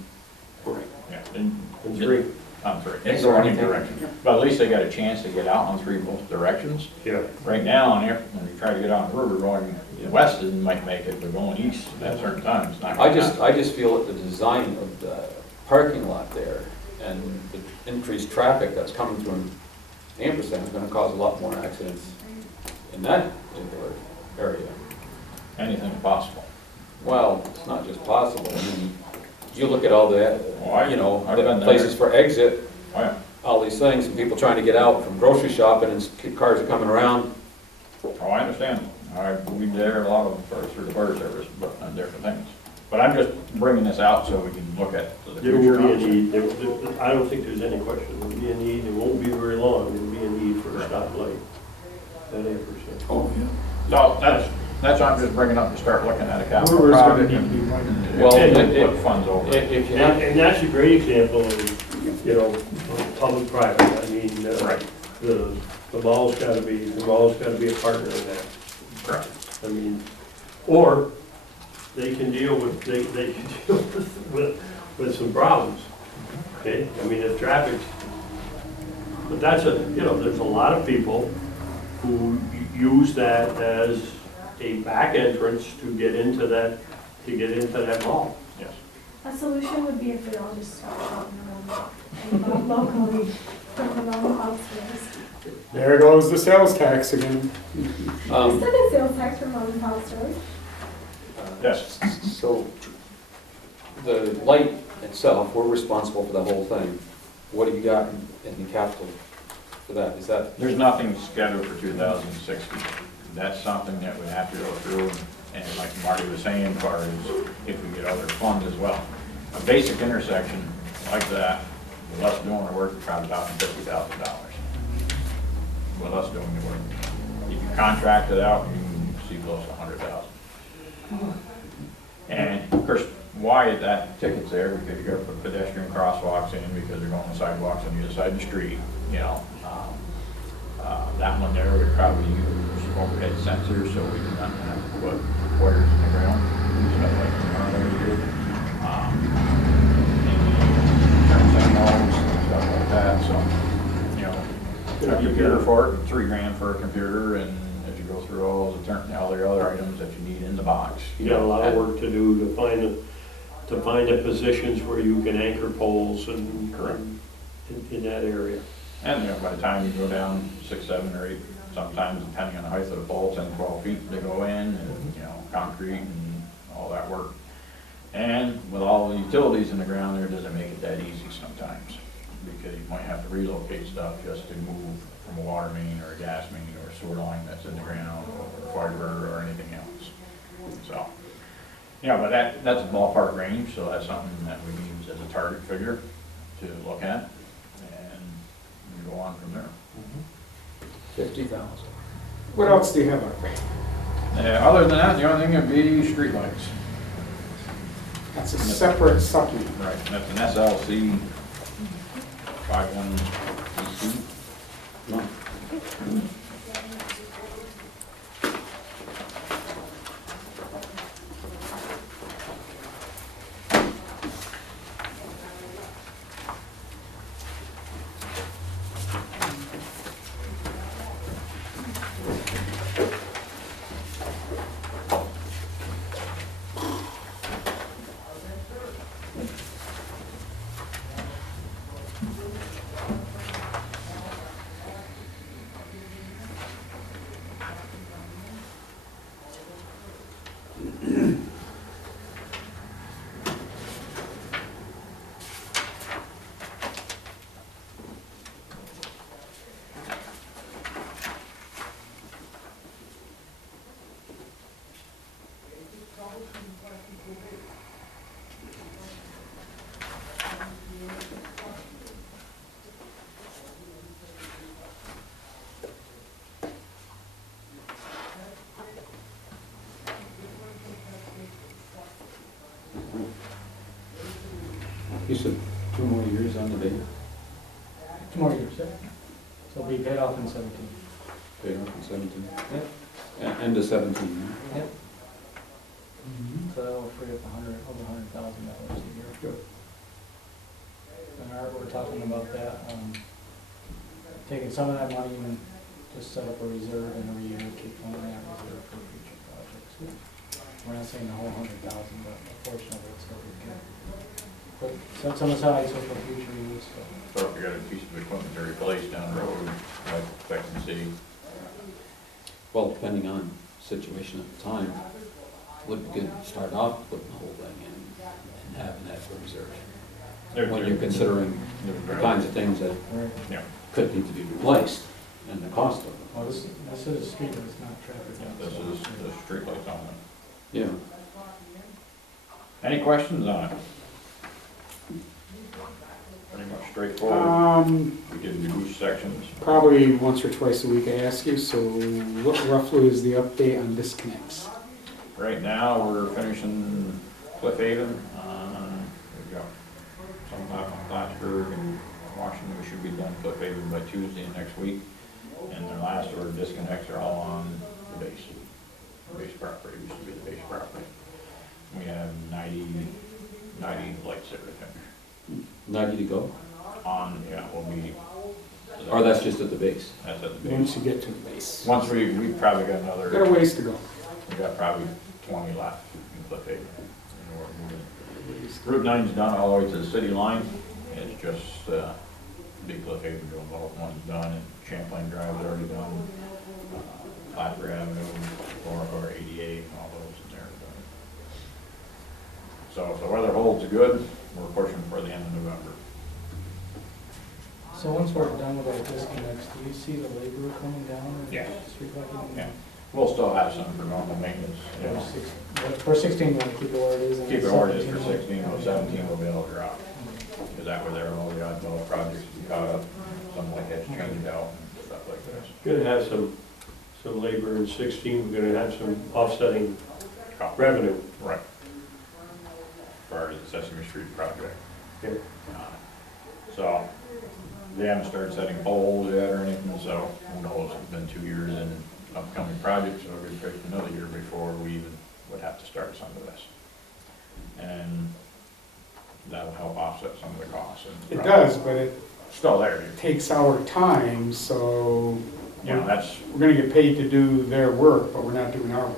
yeah. And And three. on three, Is it's there running anything- direction, but at least they got a chance to get out on three both directions. Yeah. Right now, on here, when you try to get on the river going west, it might make it, but going east at certain times, it's not I gonna just, happen. I just feel that the design of the parking lot there and the increased traffic that's coming through ampersand is gonna cause a lot more accidents in that particular area. Anything's possible. Well, it's not just possible. I mean, you look at all the, you know, I've been the there. places for exit, Oh, yeah. all these things, and people trying to get out from grocery shopping, and cars are coming around. Oh, I understand. We there a lot of them through the fire service, but on different things. But I'm just bringing this out so we can look at the There will future be a options. need, I don't think there's any question, there will be a need, it won't be very long, there will be a need for a stoplight at ampersand. Oh, yeah. So that's why I'm just bringing up to start looking at a capital River's gonna project need to and be widened. Well, put funds over it. If you have, And that's a great example of, you know, public-private, I mean, Right. the mall's gotta be a partner in that. Correct. I mean, or they can deal with, they can deal with some problems, okay? I mean, if traffic's, but that's a, you know, there's a lot of people who use that as a back entrance to get into that to get into that mall. Yes. A solution would be if we all just start shopping around locally from the own houses. There goes the sales tax again. Instead Um, of sales tax from mom and pop stores. Yes. So, the light itself, we're responsible for the whole thing. What do you got in the capital for that? Is that, There's nothing scheduled for 2016. That's something that we have to go through, and like Marty was saying, as far as if we get other funds as well. A basic intersection like that, with us doing the work, we're probably talking $50,000. With us doing the work. If you contract it out, you can see close to 100,000. And of course, why that ticket's there, because you gotta put pedestrian crosswalks in, because they're going on sidewalks on either side of the street, you know. That one there would probably use overhead sensors, so we do not have to put wires in the ground, stuff like we normally do. Turn signals, stuff like that, so, you know, a computer for it, $3,000 for a computer, and as you go through all the other items that you need in the box. You got a lot of work to do to find the positions where you can anchor poles and, in that area. And, you know, by the time you go down 6, 7, or 8, sometimes depending on the height of the pole, 10, 12 feet, they go in, and, you know, concrete and all that work. And with all the utilities in the ground there, it doesn't make it that easy sometimes, because you might have to relocate stuff just to move from a water main or a gas main or a sewer line that's in the ground, or fiber or anything else. So, yeah, but that's a ballpark range, so that's something that we use as a target figure to look at, and we go on from there. 50,000? What else do you have out there? Other than that, the only thing would be streetlights. That's a separate supplement. Right, that's an SLC 51EC. No. You said 2 more years on the bid, 2 more years, yeah. So it'll be paid off in 17. paid off in 17. Yep. End of 17, Yep. So that'll free up over $100,000 a year. Good. And we're talking about that, taking some of that money and just set up a reserve, and every year keep one in that reserve for future projects. We're not saying the whole 100,000, but a portion of it's what we can. But set some aside so for future use, so. So if you got a piece of equipment to replace down the road, like expectancy, Well, depending on situation at the time, would be good to start off putting the whole thing in and having that for reserve. When you're considering the kinds of things that Yeah, could need to be replaced and the cost of them. Well, this is a street, but it's not traffic. this is the streetlights on it. Yeah. Any questions on it? Pretty much straightforward. We did reduce sections. Probably once or twice a week I ask you, so what roughly is the update on disconnects? Right now, we're finishing Cliff Haven. We've got some left on Plattsburgh and Washington. We should be done Cliff Haven by Tuesday next week. And the last order disconnects are all on the base. The base property used to be the base property. We have 90 lights that are finished. 90 to go? On, yeah, we'll be. Or that's just at the base? That's at the Once base. you get to the base. Once we've probably got Got a another, ways to go. we got probably 20 left, Cliffhaven. You know, we're moving. Route 9's done all the way to the city line. It's just Big Cliffhaven doing both. One's done, and Champlain Drive's already done. Plattsburgh Avenue, or 88, and all those in there. So if the weather holds good, we're pushing for the end of November. So once we're done with our disconnects, do you see the labor coming down? Yeah. Street lighting? Yeah, we'll still have some for normal maintenance, you know. For 16, you want to keep it where it is? and Keep it where it is for 17? 16, but 17 will be able to drop. Because that way there, all the oddball projects will be caught up, something like that's changed out and stuff like this. Gonna have some labor in 16, we're gonna have some offsetting revenue. Right. For the Sesame Street project. Yeah. So, they haven't started setting poles yet or anything, so who knows, it's been 2 years in upcoming projects, so it could take another year before we even would have to start some of this. And that'll help offset some of the costs. And It does, but it Still there. takes our time, so You know, that's we're gonna get paid to do their work, but we're not doing our work.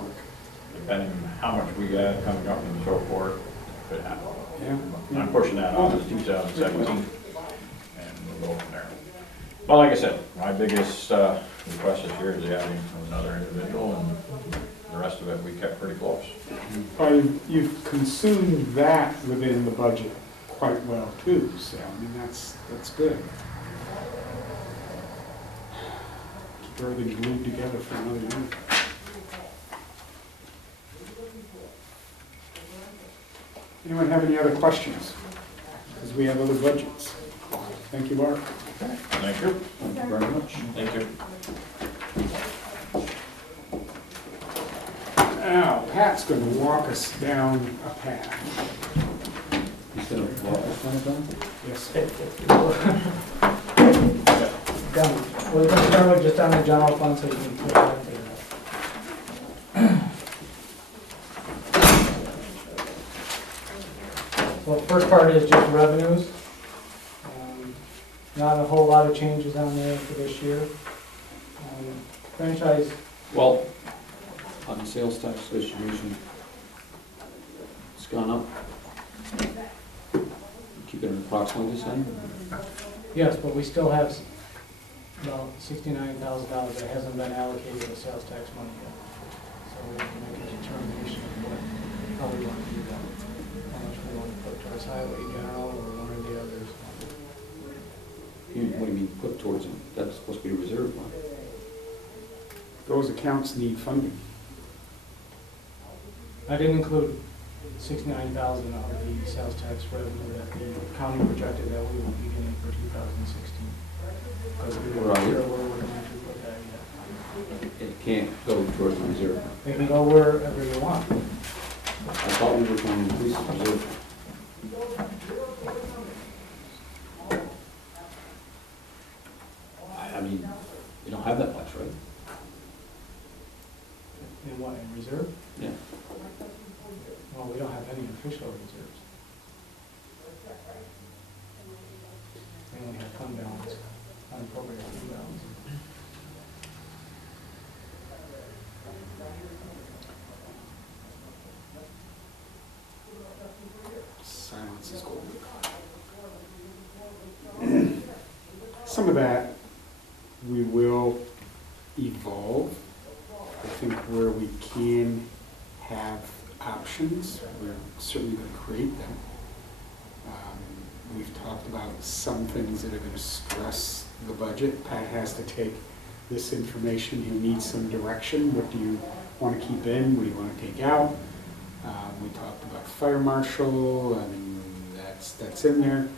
depending on how much we got coming up and so forth, it could happen. Yeah. I'm pushing that on to 2017, and we'll go from there. Well, like I said, my biggest request this year is adding another individual, and the rest of it we kept pretty close. You've consumed that within the budget quite well too, so I mean, that's good. Keep everything glued together for another year. Anyone have any other questions? Because we have other budgets. Thank you, Mark. Thank you. Thank you very much. Thank you. Now, Pat's going to walk us down a path. He's gonna walk us down the path? Yes. Done. We're going to start with just on the general fund, so you can put that there. Well, the first part is just revenues. Not a whole lot of changes on there for this year. Franchise, Well, on the sales tax distribution, it's gone up. Keep it approximately the same. yes, but we still have about $69,000 that hasn't been allocated to sales tax money yet. So we have to make a determination of how we want to do that. How much we want to put towards highway general or one or the others. What do you mean, put towards them? That's supposed to be a reserve fund. Those accounts need funding. I didn't include $69,000 of the sales tax revenue that the county projected that we will be getting for 2016. Because we weren't Right. sure where we're going to put that yet. It can't go towards the reserve. They can go wherever you want. I thought we were going to increase the reserve. I mean, you don't have that much, right? In what, in reserve? Yeah. Well, we don't have any official reserves. We only have fund balance, unappropriated fund balance. Silence is golden. Some of that we will evolve. I think where we can have options, we're certainly going to create them. We've talked about some things that are going to stress the budget. Pat has to take this information, he needs some direction. What do you want to keep in? What do you want to take out? We talked about fire marshal, I mean, that's in there.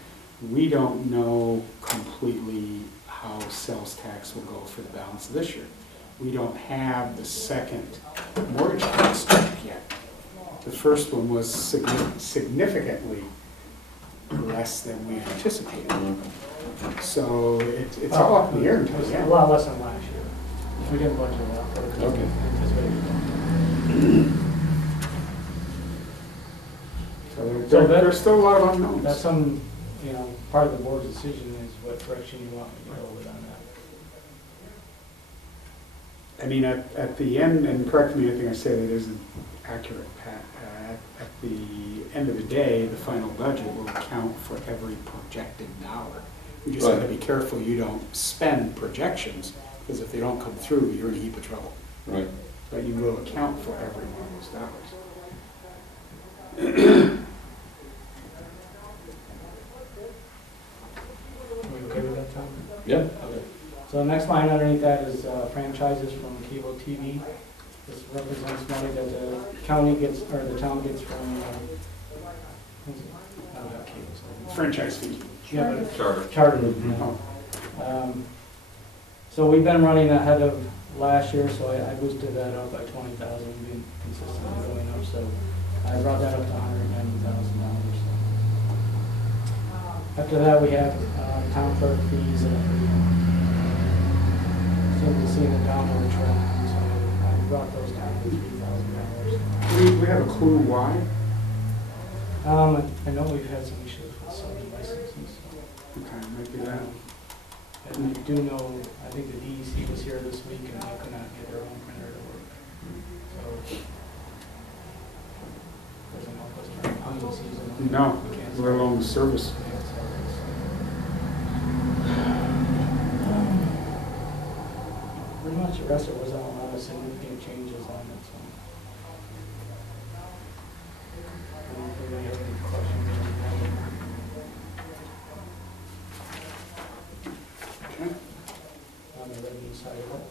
We don't know completely how sales tax will go for the balance of this year. We don't have the second mortgage construct yet. The first one was significantly less than we anticipated. So it's all up in the air until It's the a end. lot less than last year. We didn't budget a lot, but we Okay. anticipated. So there's still a lot of unknowns. That's some, part of the board's decision is what direction you want me to go with on that. I mean, at the end, and correct me if I say that isn't accurate, Pat, at at the end of the day, the final budget will account for every projected dollar. You just have to be careful you don't spend projections, because if they don't come through, you're in a heap of trouble. Right. But you will account for every one of those dollars. Are we okay with that, Tom? Yeah. Okay. So the next line underneath that is franchises from cable TV. This represents money that the county gets, or the town gets from, what is it? Not cable, sorry. Franchise fee. Yeah, but it's Charter. charter. Oh, So we've been running ahead of last year, so I boosted that up by 20,000, we've been consistently going up, so I brought that up to $190,000. After that, we have town clerk fees, and seem to see the downward trend, so I brought those down to $3,000. we have a clue why? I know we've had some issues with some licenses, so. Okay, might be that. And we do know, I think the DEC was here this week and they could not get their own printer to work. So, doesn't help us during hunting season. No, We can't let alone the service. Pretty much the rest of it wasn't a lot of significant changes on it, so. I don't think we have any questions on that. Okay. On the revenue side of it.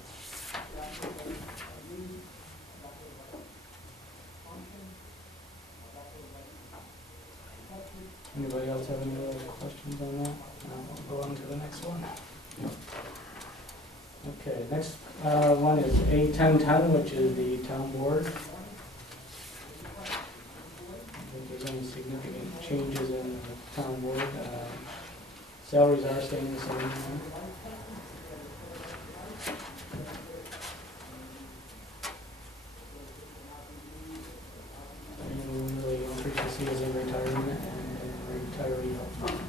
Anybody else have any other questions on that? I'll go on to the next one. Okay, next one is A1010, which is the town board. I think there's any significant changes in the town board. Salaries are staying the same. And really increase to see is in retirement and retiree health fund.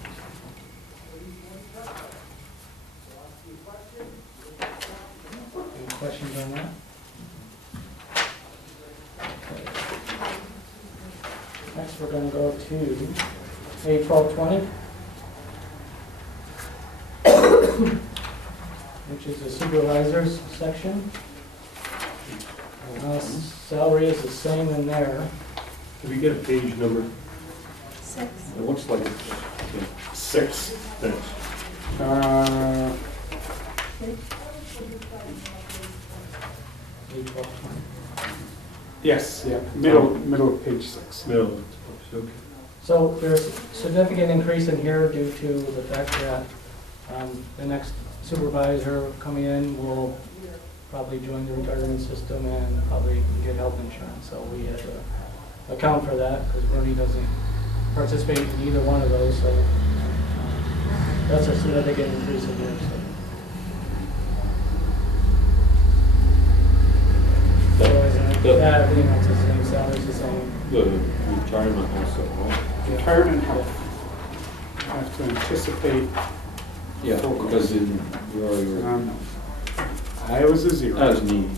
Any questions on that? Okay. Next, we're going to go to A1220, which is the supervisors section. Salary is the same in there. Can we get a page number? 6. It looks like, 6. Thanks. A1220. Yes, yeah, middle of page 6. Middle. Okay. So there's significant increase in here due to the fact that the next supervisor coming in will probably join the retirement system and probably get health insurance. So we had to account for that because Bernie doesn't participate in either one of those. So that's a significant increase in here. So everything else is the same, salary's the same. the retirement also, right? Retirement health. I have to anticipate, Yeah, because in, you already were, I was a 0. that was me,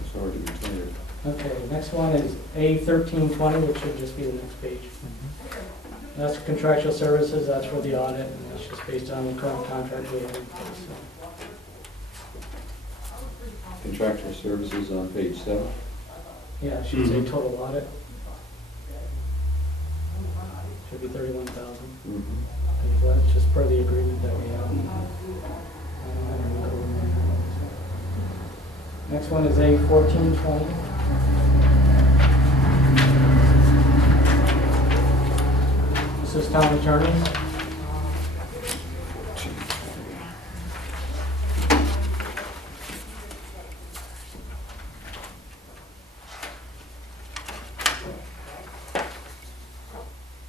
it's already retired. Okay, next one is A1320, which should just be the next page. That's contractual services, that's for the audit, and that's just based on the current contract we have in place. So, Contractual services on page 7. yeah, it should say total audit. Should be 31,000. Mm-hmm. That's just per the agreement that we have. I don't have any go over there. Next one is A1420. This is town attorney.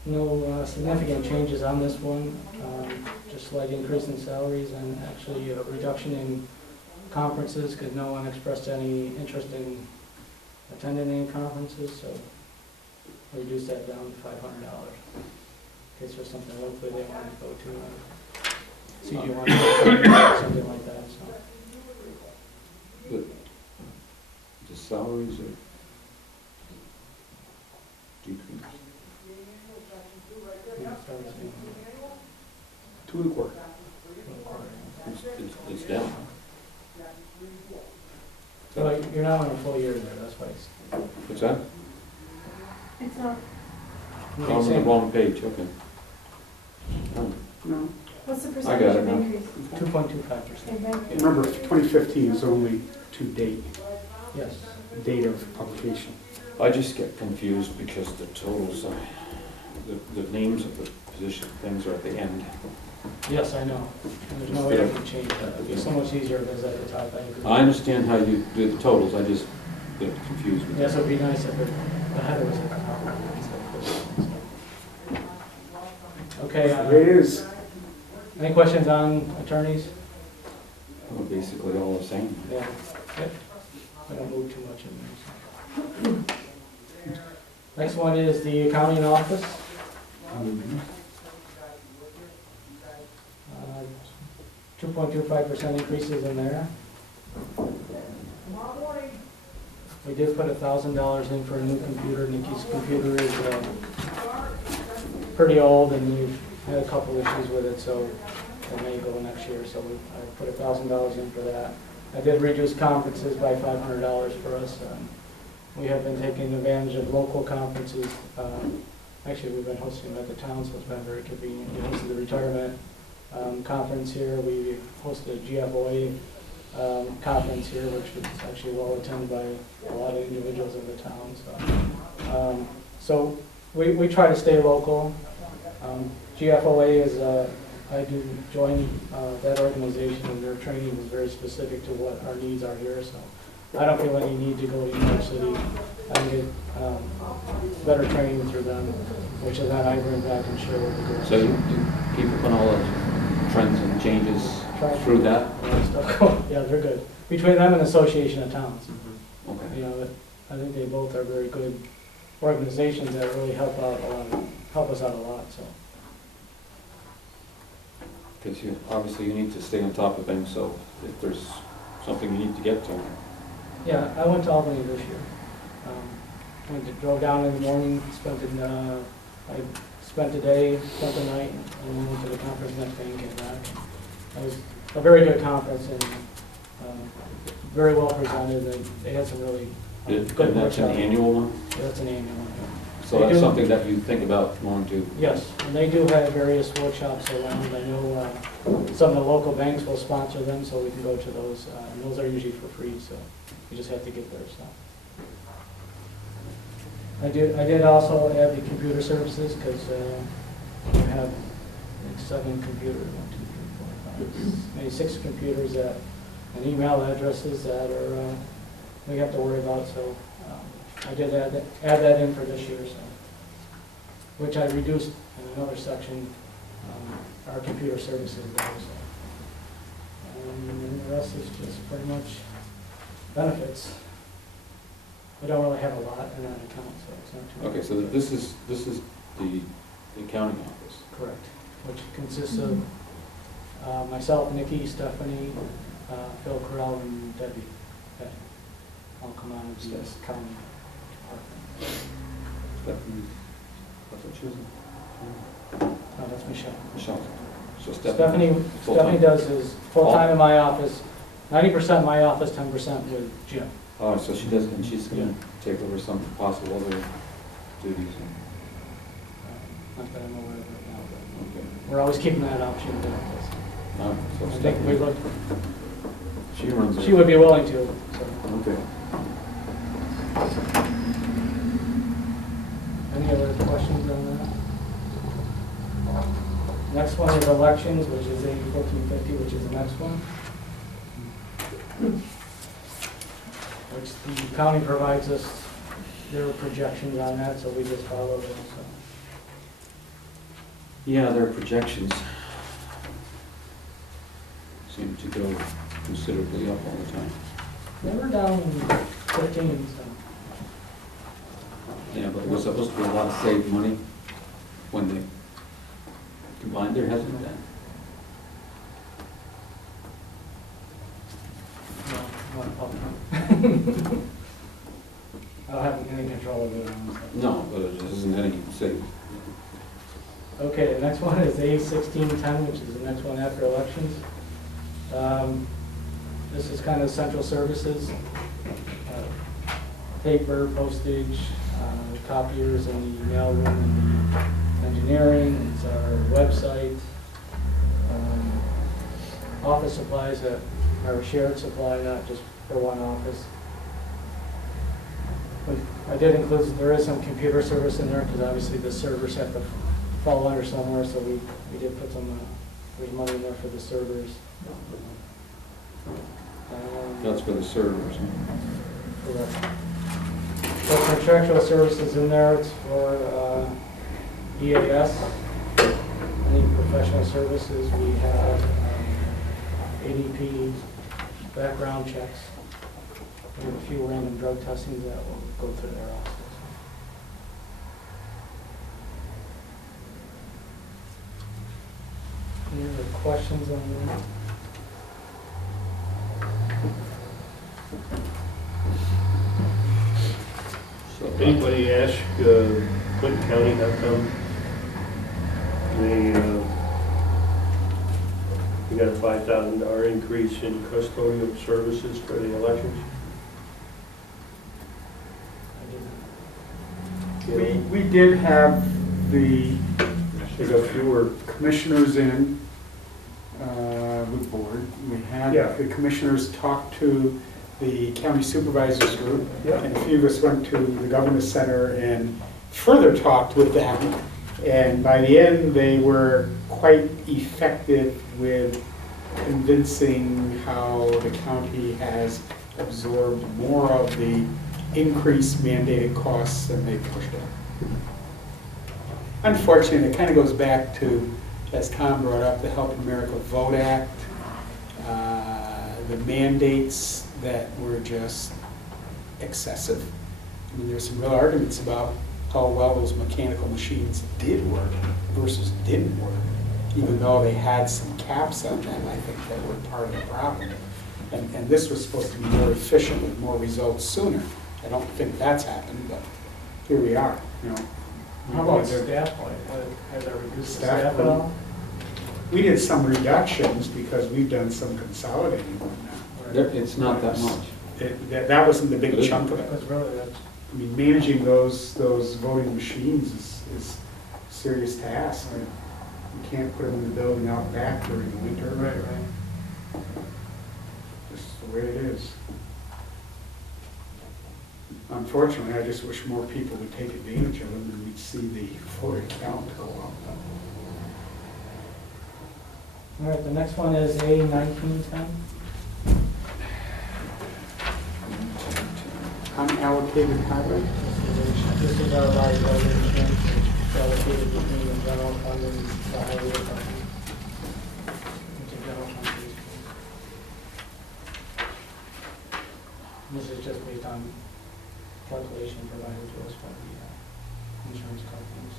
No significant changes on this one, just slight increase in salaries and actually a reduction in conferences because no one expressed any interest in attending any conferences, so we reduced that down to $500 in case there's something locally they wanted to go to, CG1 or something like that, so. But the salaries are decreased. it's down. So like, you're not on a full year there, that's why it's. What's that? It's not, Oh, I'm on the wrong page, okay. Oh, No, what's the I percentage got it of now. increase? 2.25%, remember, 2015 is only to date, yes. date of publication. I just get confused because the totals, the names of the position things are at the end. Yes, I know. And there's no way I can change that. It'd be so much easier if it was at the top. I agree. I understand how you do the totals, I just get confused with Yes, that. it'd be nice if the header was at the top. Okay, It is. any questions on attorneys? Well, basically all the same. Yeah. Yep. I don't move too much in there. So. Next one is the accounting office. Mhm. 2.25% increases in there. We did put $1,000 in for a new computer. Nikki's computer is pretty old and we've had a couple issues with it, so it may go next year. So I put $1,000 in for that. I did reduce conferences by $500 for us. We have been taking advantage of local conferences. Actually, we've been hosting them at the town, so it's been very convenient. We hosted the retirement conference here. We hosted a GFOA conference here, which was actually well attended by a lot of individuals in the town. So we try to stay local. GFOA is, I do join that organization, and their training is very specific to what our needs are here. So I don't feel any need to go to New York City. I can get better training through them, which is then I bring back and share with the girls. So you keep up on all the trends and changes through that? Yeah, they're good. Between them and Association of Towns. Okay. You know, I think they both are very good organizations that really help us out a lot, so. Because obviously you need to stay on top of things, so if there's something you need to get to. Yeah, I went to Albany this year. Drove down in the morning, I spent a day, spent the night, and then went to the conference next day and came back. It was a very good conference and very well presented. They had some really And good that's an workshops. annual one? Yeah, that's an annual one. So They that's do. something that you think about going to? Yes, and they do have various workshops around. I know some of the local banks will sponsor them, so we can go to those. And those are usually for free, so you just have to get there, so. I did also add the computer services, because we have like 7 computers, 1, 2, 3, 4, 5, maybe 6 computers and email addresses that are, we have to worry about, so I did add that in for this year, so. Which I reduced in another section, our computer services there, so. And then the rest is just pretty much benefits. We don't really have a lot in that account, so it's not too. Okay, so this is the accounting office. Correct, which consists of myself, Nikki, Stephanie, Phil Correll, and Debbie. That all come out of this county department. Stephanie, that's what she was? No, that's Michelle. Michelle. So Stephanie full-time. does his full-time in my office, 90% in my office, 10% with Jim. Oh, so she does, and she's gonna take over some possible other duties. Not that I'm aware of right now, but Okay. we're always keeping that option open. So I think we Stephanie, looked, she runs it. she would be willing to, so. Okay. Any other questions on that? Next one is elections, which is A1450, which is the next one. Which the county provides us their projections on that, so we just follow them, so. Yeah, their projections seem to go considerably up all the time. They were down 13, so. Yeah, but it was supposed to be a lot of saved money when they combined. There hasn't been. I don't have any control of it. No, but it isn't any saved. Okay, the next one is A1610, which is the next one after elections. This is kind of central services, paper, postage, copiers in the mailroom and the engineering, it's our website, office supplies that are shared supply, not just for one office. I did include, there is some computer service in there, because obviously the servers have to fall under somewhere, so we did put some, there's money in there for the servers. That's for the servers. Correct. So contractual services in there, it's for EAS, any professional services, we have ADP, background checks, we have a few random drug testings that will go through their office. Any other questions on that? So if anybody asks Clinton County how come we got a $5,000 increase in custodial services for the elections? We did have the fewer commissioners in the board. We had Yeah. the commissioners talk to the county supervisors group, Yeah. and a few of us went to the governor's center and further talked with them. And by the end, they were quite effective with convincing how the county has absorbed more of the increased mandated costs than they pushed out. Unfortunately, it kind of goes back to, as Tom brought up, the Help America Vote Act, the mandates that were just excessive. I mean, there's some real arguments about how well those mechanical machines did work versus didn't work, even though they had some caps on them. I think that were part of the problem. And this was supposed to be more efficient with more results sooner. I don't think that's happened, but here we are, you know. How about staff, has that reduced the Staff, staff at all? We did some reductions because we've done some consolidating now. It's not that much. That wasn't the big chunk of it. That's really, that's, I mean, managing those voting machines is a serious task. You can't put them in the building out back during the winter. right, right. Just the way it is. Unfortunately, I just wish more people would take advantage of them and we'd see the voter count go up. All right, the next one is A1910. Unallocated highway? This is our liability insurance, it's allocated between the general fund and the highway department. It's a general fund piece. This is just based on calculation provided to us by the insurance company,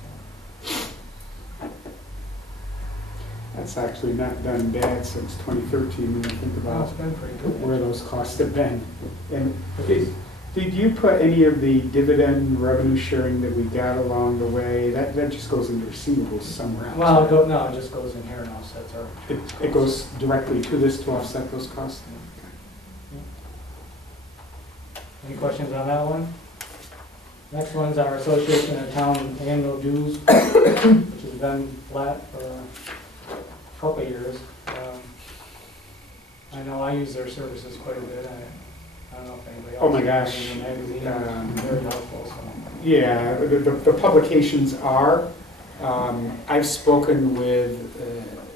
so. That's actually not done bad since 2013 when you think Well, it's about been pretty good. where those costs have been. And did you put any of the dividend revenue sharing that we got along the way, that just goes into receivables somewhere else? Well, no, it just goes in here and offsets our. It goes directly to this to offset those costs? Any questions on that one? Next one's our Association of Town annual dues, which has been flat for a couple of years. I know I use their services quite a bit. I don't know if anybody else. Oh my gosh. uses the magazine, it's very helpful, so. Yeah, the publications are. I've spoken with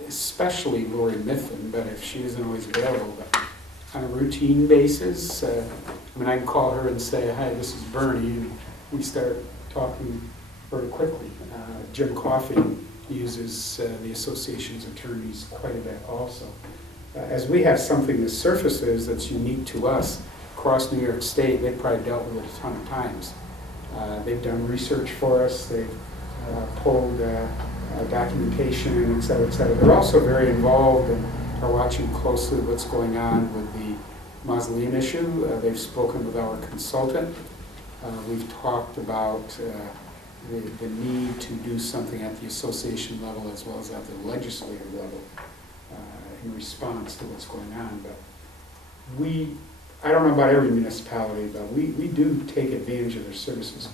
especially Lori Mifflin, but if she isn't always available, but on a routine basis, I mean, I can call her and say, hi, this is Bernie, and we start talking very quickly. Jim Coffey uses the association's attorneys quite a bit also. As we have something that surfaces that's unique to us across New York State, they've probably dealt with it a ton of times. They've done research for us, they've pulled documentation, et cetera, et cetera. They're also very involved and are watching closely what's going on with the mausoleum issue. They've spoken with our consultant. We've talked about the need to do something at the association level as well as at the legislative level. in response to what's going on, but I don't know about every municipality, but we do take advantage of their services.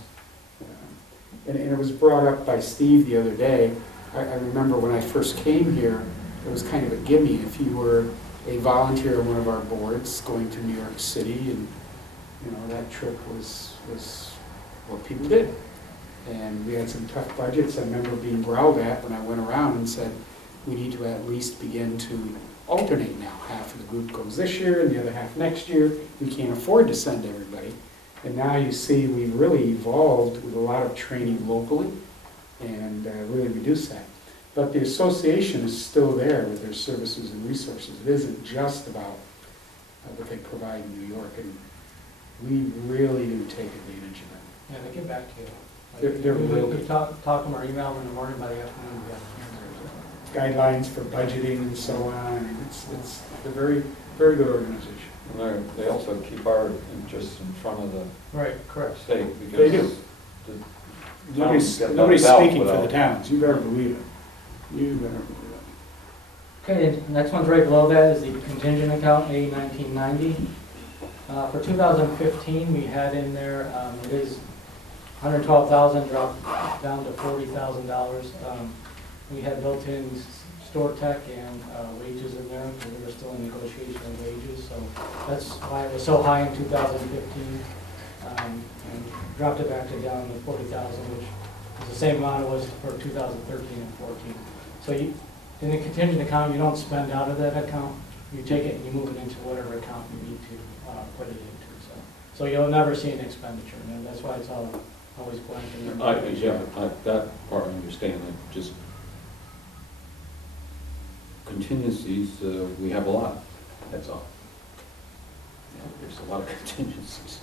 And it was brought up by Steve the other day. I remember when I first came here, it was kind of a gimme if you were a volunteer on one of our boards going to New York City, and that trip was what people did. And we had some tough budgets. I remember being growled at when I went around and said, we need to at least begin to alternate now. Half of the group goes this year and the other half next year. We can't afford to send everybody. And now you see we've really evolved with a lot of training locally and really reduced that. But the association is still there with their services and resources. It isn't just about what they provide in New York, and we really do take advantage of that. Yeah, they get back to you. They're We really talk to them or email them in the morning, by the afternoon, we have guidelines for budgeting and so on. It's a very, very good organization. And they also keep our interests in front of the Right, correct. state. They do. Because the towns get Nobody's left out speaking for the without- towns. You better believe it. You better believe it. Okay, the next one's right below that is the contingent account, A1990. For 2015, we had in there, it is 112,000, dropped down to $40,000. We had built-in store tech and wages in there, because we were still in negotiation of wages, so that's why it was so high in 2015. And dropped it back to down to 40,000, which is the same amount it was for 2013 and 14. So you, in the contingent account, you don't spend out of that account. You take it and you move it into whatever account you need to put it into. So you'll never see an expenditure, and that's why it's always blank in there. That part I understand. I just contingencies, we have a lot. That's all. There's a lot of contingencies.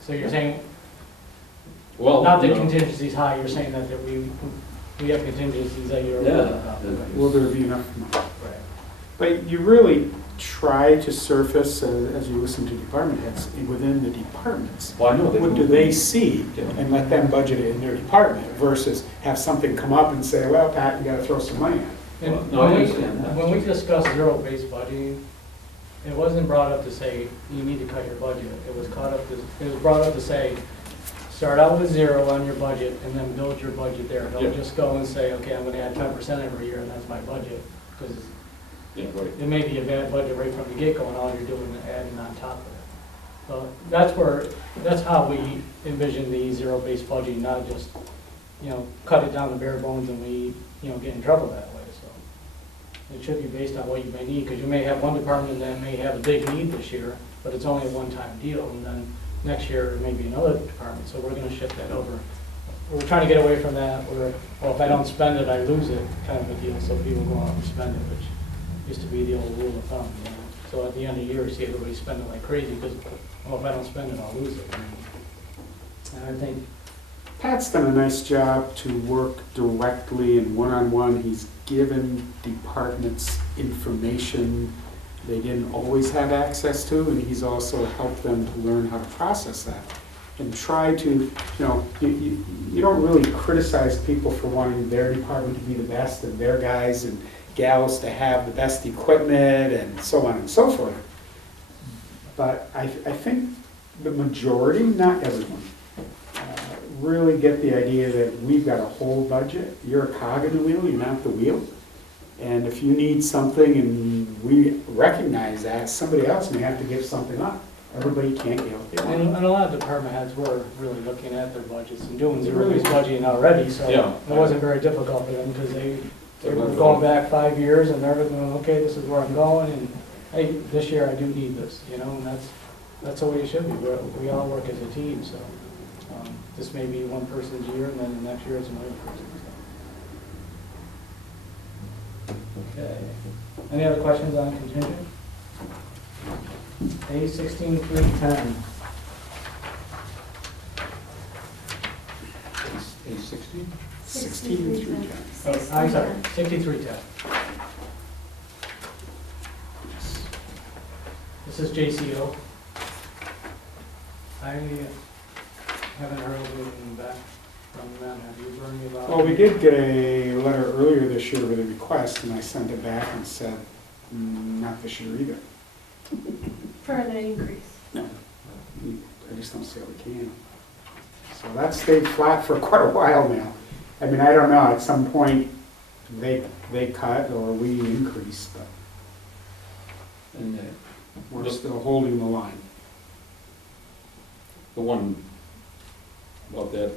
So you're saying, Well, not that you know, contingency's high, you're saying that we have contingencies that you're aware about. Will there be enough money? Right. But you really try to surface, as you listen to department heads, within the departments. Well, I know What do they see? Yeah. And let them budget it in their department versus have something come up and say, well, Pat, you gotta throw some money at it. And Well, no, I when understand that. when we discussed zero-based budgeting, it wasn't brought up to say, you need to cut your budget. It was brought up to say, start out with zero on your budget and then build your budget there. Yeah. Don't just go and say, okay, I'm gonna add 10% every year and that's my budget. Because Yeah, right. it may be a bad budget right from the get-go and all you're doing is adding on top of it. So that's how we envision the zero-based budgeting, not just, cut it down to bare bones and we, get in trouble that way, so. It should be based on what you may need, because you may have one department that may have a big need this year, but it's only a one-time deal, and then next year it may be another department, so we're gonna shift that over. We're trying to get away from that, where, well, if I don't spend it, I lose it, kind of a deal, so people go out and spend it, which used to be the old rule of thumb, So at the end of the year, you see everybody spending like crazy, because, well, if I don't spend it, I'll lose it. And I think, Pat's done a nice job to work directly and one-on-one. He's given departments information they didn't always have access to, and he's also helped them to learn how to process that. And try to, you don't really criticize people for wanting their department to be the best and their guys and gals to have the best equipment and so on and so forth. But I think the majority, not everyone, really get the idea that we've got a whole budget. You're a cog in the wheel, you're not the wheel. And if you need something and we recognize that, somebody else may have to give something up. Everybody can't get what they and want. a lot of department heads were really looking at their budgets and doing zero-based budgeting already, so Yeah. it wasn't very difficult for them, because they were going back 5 years and they're going, okay, this is where I'm going, and hey, this year I do need this, and that's the way it should be. We all work as a team, so this may be one person's year, and then the next year it's another person's. Okay. Any other questions on contingent? A16310. A16? 16,310. I'm sorry, 6310. This is JCO. I haven't heard of it back from them. Have you heard any about? Well, we did get a letter earlier this year with a request, and I sent it back and said, not this year either. For the increase. No, I just don't see how we can. So that stayed flat for quite a while now. I mean, I don't know, at some point, they cut or we increase, but And we're still holding the line. the one about that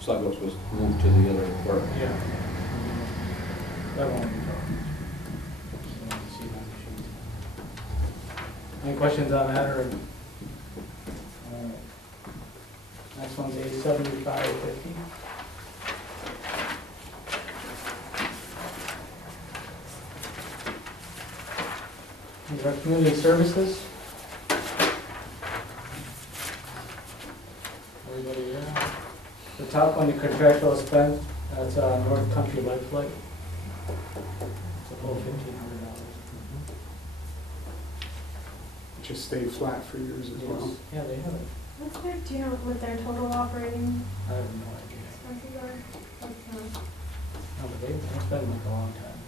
sidewalks was moved to the other part. Yeah. That won't be problem. So, let's see that machine. Any questions on that, or? All right. Next one's $875.50. These are community services. Everybody there? The top one, the contractual spend, that's North Country Lifeline. It's about $1,500. It just stayed flat for years as well. Yeah, they have it. What's their, do you know what their total operating I have no idea. expenses are? Like, No, but it's been like a long time.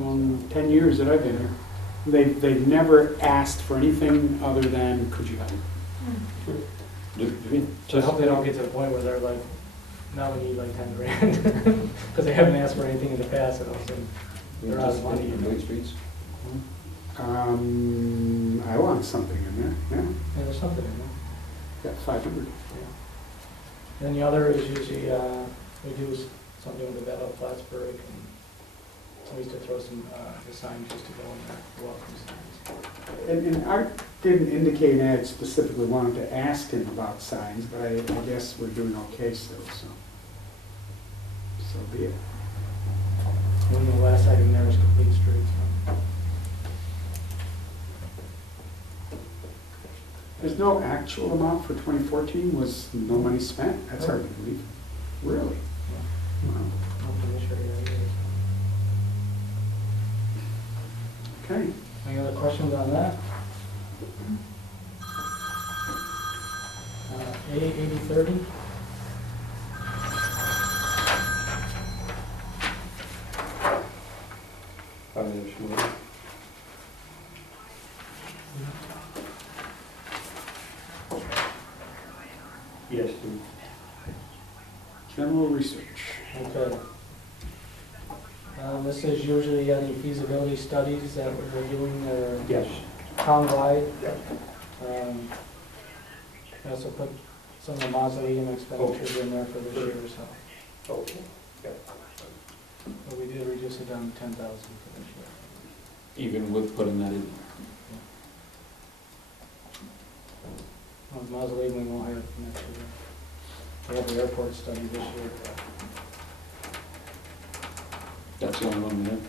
Long 10 years that I've been here. They've never asked for anything other than, could you help? So I hope they don't get to the point where they're like, now we need like 10 grand. Because they haven't asked for anything in the past, and all of a sudden, they're out of money. You know? Wait streets. I want something in there, yeah. Yeah, there's something in there. Got 500. Yeah. And the other is usually, we do something with the Battle of Plattsburgh, and so we used to throw some, the signs just to go in there, welcome signs. And Art didn't indicate and Ed specifically wanted to ask him about signs, but I guess we're doing okay still, so be it. And the last item there is complete streets. There's no actual amount for 2014, was no money spent? That's hard to believe. Really? Wow. Hopefully this year, yeah, it is. Okay. Any other questions on that? A8030? Yes, Steve. General research. Okay. This is usually any feasibility studies that we're doing, Yes. townwide. Yep. I also put some of the mausoleum expenditures in there for this year, so. Okay. But we did reduce it down to 10,000 for this year. Even with putting that in. Well, the mausoleum we won't have next year. We have the airport study this year. That's the only one we have.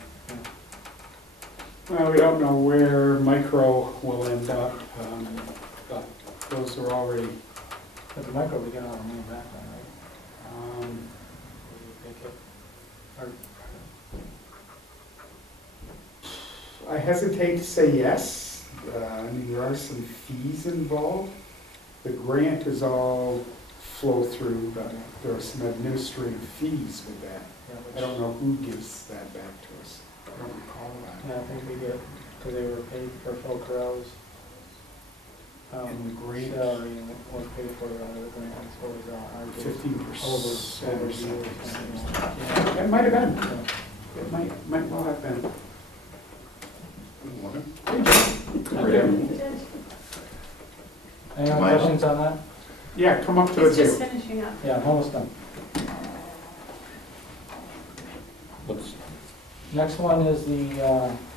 Well, we don't know where micro will end up, but those are already, But the micro, we got all the money back on, right? um, They kept- or- I hesitate to say yes. I mean, there are some fees involved. The grant is all flow through, but there are some administrative fees with that. yeah, which- I don't know who gives that back to us. I don't recall that. Yeah, I think we did, because they were paid for Phil Correll's, And the grant? salary, and it was paid for, the grant, so it was, our. 15% Over or the years, something. yeah. It might have been. Yeah. It might well have been. Any other questions on that? Yeah, come up to the It's just table. finishing up. Yeah, I'm almost done. What's, Next one is the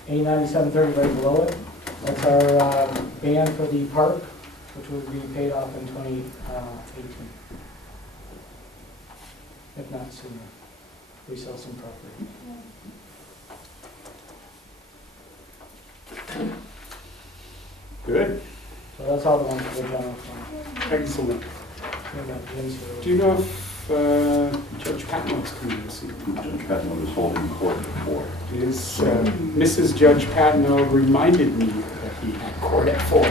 A9730 right below it. That's our ban for the park, which would be paid off in 2018. If not sooner. We sell some property. Good, So that's all the ones for the general fund. excellent. We got Jim's here. Do you know if Judge Patno's coming this evening? Judge Patton was holding court at 4. Mrs. Judge Patno reminded me that he had court at 4.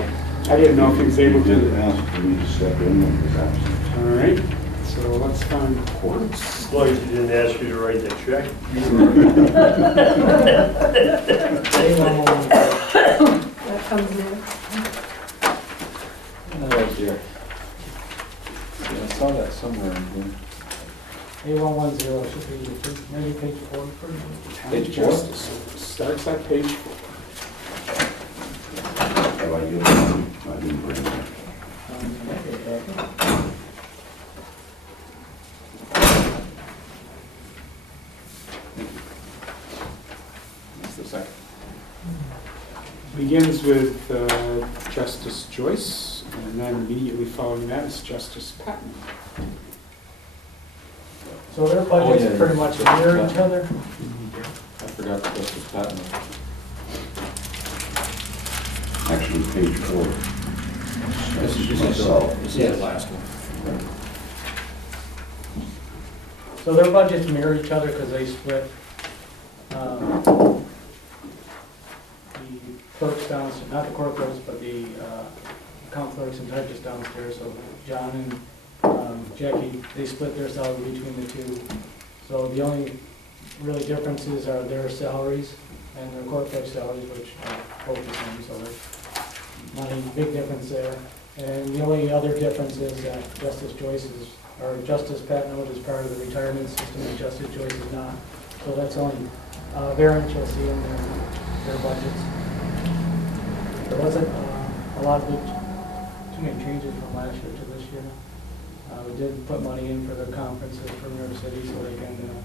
I didn't know if he was able He did to. ask for me to step in when he was absent. All right, So let's find courts. As long as he didn't ask you to write the check. That comes next. Oh dear. Yeah, I saw that somewhere in here. A110 should be, maybe page 4. Page Town 4? Justice starts at page 4. Have I given them? I didn't bring them. That's the second. Begins with Justice Joyce, and then immediately following that is Justice Patton. So their Oh, yeah, budgets pretty yeah. much mirror each other. I forgot to put this patent. Actually, page 4. This is myself. This is the last one. So their budgets mirror each other because they split the clerks downstairs, not the court clerks, but the account clerks and judges downstairs. So John and Jackie, they split their salary between the two. So the only really differences are their salaries and their court clerk salaries, which are both the same, so there's money, big difference there. And the only other difference is that Justice Joyce is, or Justice Patton is part of the retirement system and Justice Joyce is not. So that's the only variance you'll see in their budgets. There wasn't a lot of too many changes from last year to this year. We did put money in for their conferences for New York City so they can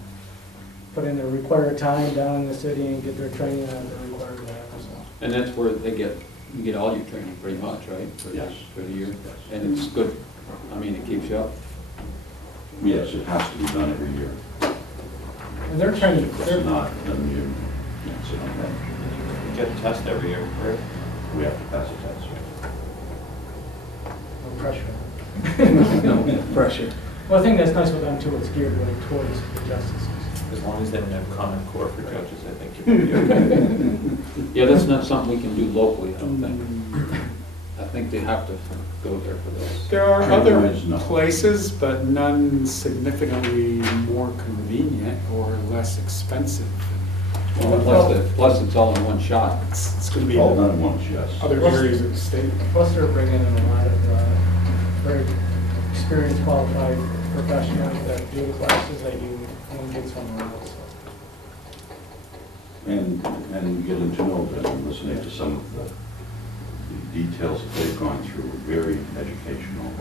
put in the required time down in the city and get their training that they're required to have. So. And that's where you get all your training pretty much, right? Yes. For the year. And it's good. I mean, it keeps you up. Yes, it has to be done every year. And they're training. If it's not, then you can't sit on that. You get a test every year, right? We have to pass a test. No pressure. No pressure. Well, I think that's nice with them too. It's geared really towards the justices. As long as they don't have common core for judges, I think you'll be okay. Yeah, that's not something we can do locally, I don't think. I think they have to go there for this. There are other Training-wise, no. places, but none significantly more convenient or less expensive. Plus it's all in one shot. It's going to be All in done once, yes. other areas of the state. Plus they're bringing in a lot of very experienced, qualified professionals that do the classes that you won't get somewhere else. And getting to know them and listening to some of the details that they've gone through, very educational.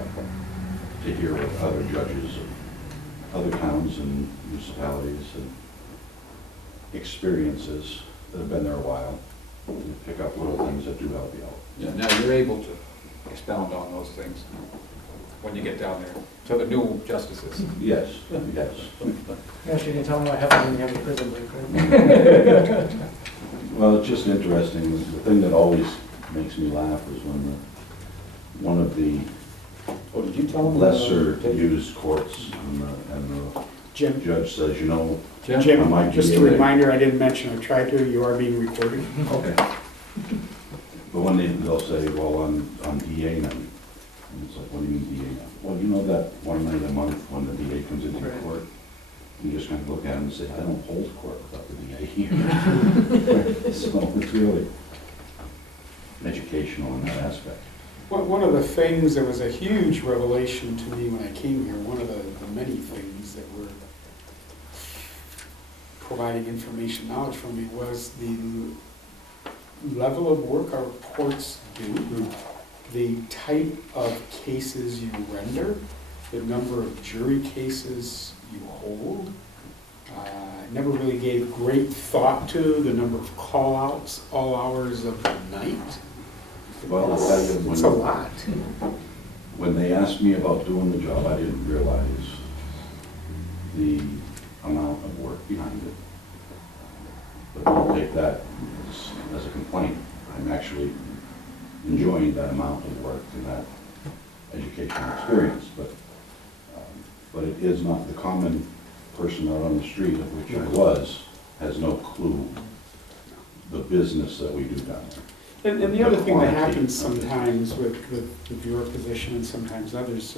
To hear what other judges of other towns and municipalities and experiences that have been there a while, you pick up little things that do help you out. Yeah, now you're able to expound on those things when you get down there, to the new justices. Yes, yes. Yes, you can tell them what happened when you have a prison break, right? Well, it's just interesting. The thing that always makes me laugh is when one of the Oh, did you tell them? lesser used courts and the Jim, judge says, you know, Jim? I Jim, might just be a in there. reminder, I didn't mention, I tried to, you are being recorded. Okay. But when they'll say, well, I'm DA now. And it's like, what do you mean DA now? Well, you know that one night a month when the DA comes into Right. court? You just kind of look at him and say, I don't hold court without the DA here. So it's really educational in that aspect. One of the things that was a huge revelation to me when I came here, one of the many things that were providing information knowledge for me was the level of work our courts do, the type of cases you render, the number of jury cases you hold. Never really gave great thought to the number of call-outs all hours of the night. Well, I'll tell you, It's a lot. when they asked me about doing the job, I didn't realize the amount of work behind it. But don't take that as a complaint. I'm actually enjoying that amount of work and that educational experience. But it is not the common person out on the street, of which I was, has no clue the business that we do down there. And the other thing that quantity happens of it. sometimes with your position and sometimes others,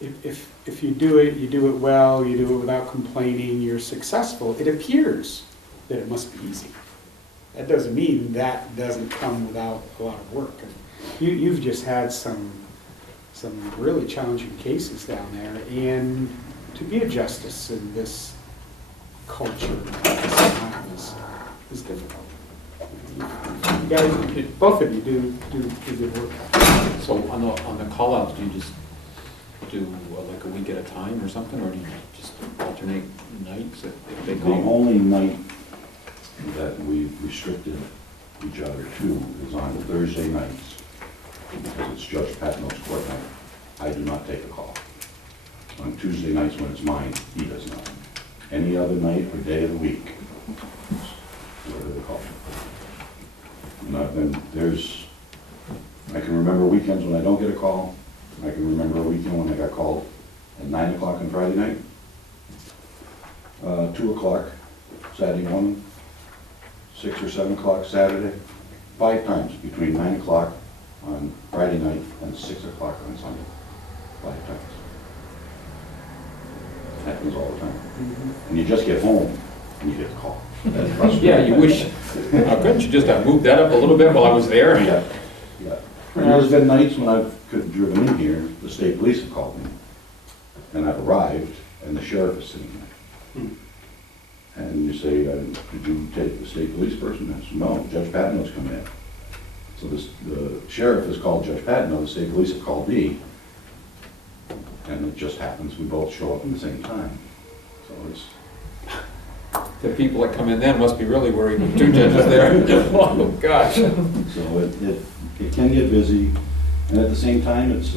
if you do it well, you do it without complaining, you're successful, it appears that it must be easy. That doesn't mean that doesn't come without a lot of work. You've just had some really challenging cases down there, and to be a justice in this culture, this time is difficult. You guys, both of you do good work. So on the call-outs, do you just do like a week at a time or something, or do you just alternate nights if they The call? only night that we've restricted each other to is on Thursday nights, because it's Judge Patno's court night. I do not take a call. On Tuesday nights when it's mine, he does not. Any other night or day of the week, whatever they call it. And I've been, I can remember weekends when I don't get a call. I can remember a weekend when I got called at 9 o'clock on Friday night, 2 o'clock Saturday morning, 6 or 7 o'clock Saturday, 5 times between 9 o'clock on Friday night and 6 o'clock on Sunday. 5 times. It happens all the time. And you just get home and you get a call. That's frustrating. Yeah, you wish, couldn't you just have moved that up a little bit while I was there? Yeah, yeah. And there's been nights when I've driven in here, the state police have called me, and I've arrived, and the sheriff is sitting there. And you say, did you take the state police person? I said, no, Judge Patno's come in. So the sheriff has called Judge Patno, the state police have called me, and it just happens we both show up at the same time. So it's, The people that come in then must be really worried with 2 judges there. Oh, gosh. so it can get busy, and at the same time, it's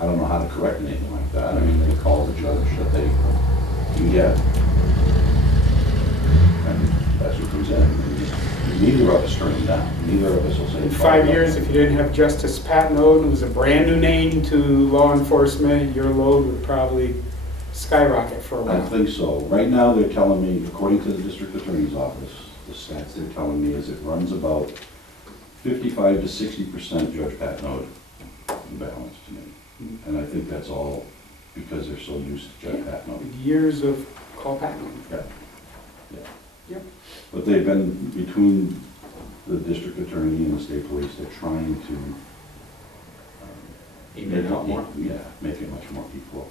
I don't know how to correct anything like that. I mean, they call the judge that they can get, and that's what comes in. And neither of us turn them down. Neither of us will say. In 5 years, if you didn't have Justice Patno, and it was a brand new name to law enforcement, your load would probably skyrocket for a I while. think so. Right now, they're telling me, according to the district attorney's office, the stats they're telling me is it runs about 55 to 60% Judge Patno imbalance to me. And I think that's all because they're so used to Judge Patno. Years of call Patno. Yeah. Yeah. Yep. But they've been, between the district attorney and the state police, they're trying to Even a lot more. Yeah, make it much more equal.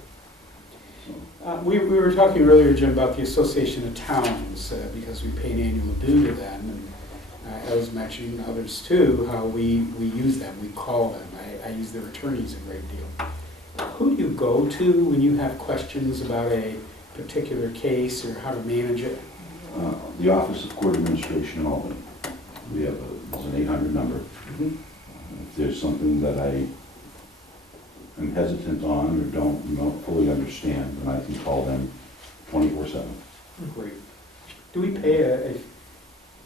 So, We were talking earlier, Jim, about the Association of Towns, because we pay an annual due to them, and I was mentioning others too, how we use them, we call them. I use their attorneys a great deal. Who do you go to when you have questions about a particular case or how to manage it? the Office of Court Administration in Albany. We have there's an 800 number. If there's something that I am hesitant on or don't fully understand, then I can call them 24/7. Great. Do we pay a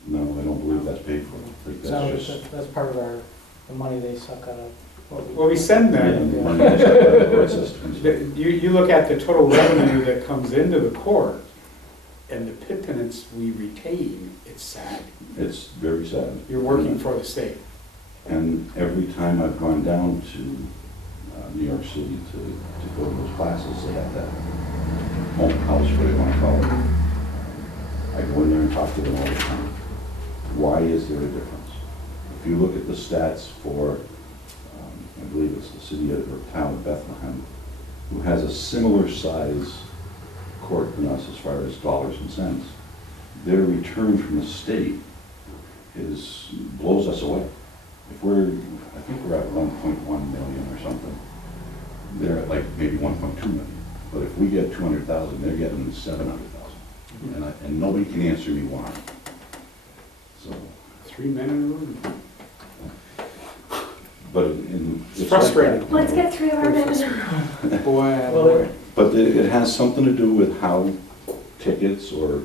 No, I don't believe that's paid for. I think So that's just. that's part of the money they suck out of what we. well, we send Yeah, them, the money is out of the court systems. you look at the total revenue that comes into the court and the pittance we retain, it's sad. It's very sad. You're working for the state. And every time I've gone down to New York City to go to those classes, they have that home house, what do you want to call it. I go in there and talk to them all the time. Why is there a difference? If you look at the stats for, I believe it's the city or town of Bethlehem, who has a similar size court than us as far as dollars and cents, their return from the state blows us away. If I think we're at 1.1 million or something. They're at like maybe 1.2 million. But if we get 200,000, they're getting 700,000. And nobody can answer me why. So, 3 men in a room. but It's frustrating. like that. Let's get 3 of our men. Boy, Well, boy. But it has something to do with how tickets or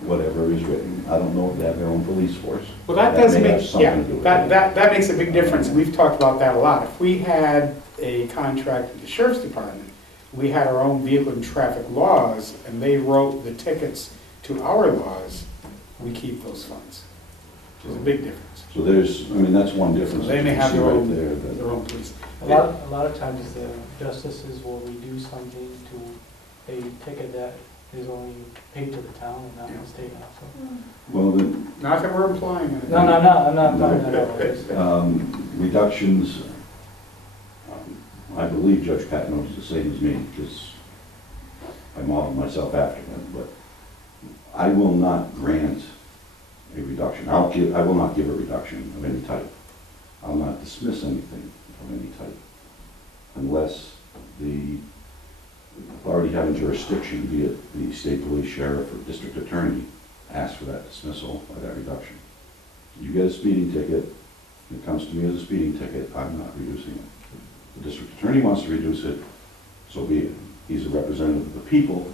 whatever is written. I don't know if they have their own police force. Well, that does may make, have something yeah, to do with it. that makes a big difference. We've talked about that a lot. If we had a contract with the sheriff's department, we had our own vehicle and traffic laws, and they wrote the tickets to our laws, we keep those funds, which is a big difference. So there's, I mean, that's one difference. They may You have see their right own, there that- their own police. A lot of times the justices will reduce something to a ticket that is only paid to the town and not the state also. Well, the Not that we're implying it. No, I'm not buying that at all. It's- reductions, I believe Judge Pat knows the same as me, because I modeled myself after him, but I will not grant a reduction. I will not give a reduction of any type. I'll not dismiss anything of any type unless the authority having jurisdiction, be it the state police, sheriff, or district attorney, asks for that dismissal or that reduction. You get a speeding ticket, it comes to me as a speeding ticket, I'm not reducing it. The district attorney wants to reduce it, so be it. He's a representative of the people.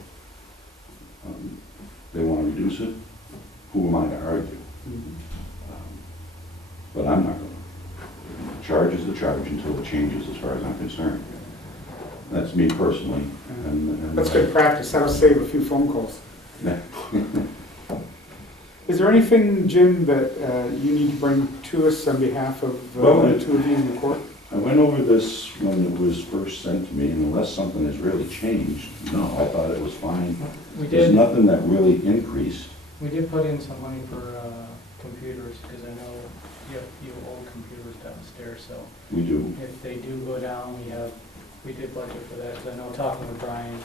They want to reduce it, who am I to argue? But I'm not going to. Charge is the charge until it changes, as far as I'm concerned. That's me personally. And That's good practice, that'll save a few phone calls. Is there anything, Jim, that you need to bring to us on behalf of Well, the two of you in the court? I went over this when it was first sent to me, and unless something has really changed, no, I thought it was fine. We There's did, nothing that really increased. we did put in some money for computers, because I know you have a few old computers downstairs, so We do. if they do go down, we did budget for that. 'Cause I know talking with Brian,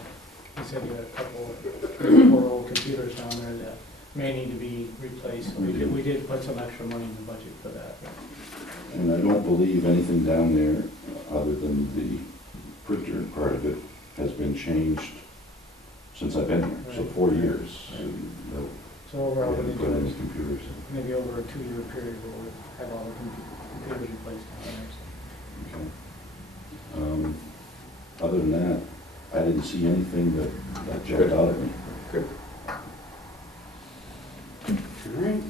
he said you had a couple, 3 or 4 old computers down there that may need to be replaced. So we did put some extra money in the budget for that. And I don't believe anything down there, other than the printer part of it, has been changed since I've been here, so 4 years. And, So overall, we we're haven't going put to any do computers in. maybe over a 2-year period where we'll have all the computers replaced down there. So. Okay. Other than that, I didn't see anything that jumped out at me. Good. All right.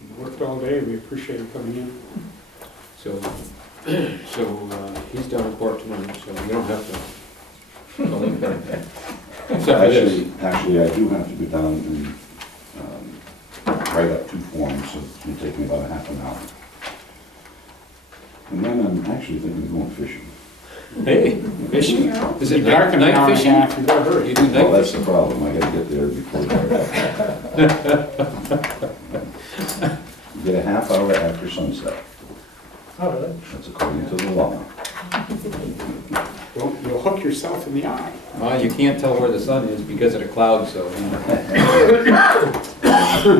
You worked all day, we appreciate you coming in. So, he's down in court tonight, so you don't have to. Except for this. Actually, I do have to go down and write up 2 forms, so it's going to take me about a half an hour. And then I'm actually thinking of going fishing. Hey, fishing? Is it Dark in an hour night and a fishing? half, you better hurry. You do Well, night that's the fishing? problem, I gotta get there before dark. You get a half hour after sunset, Oh, really? that's according to the law. You'll hook yourself in the eye. Well, you can't tell where the sun is because of the clouds, so,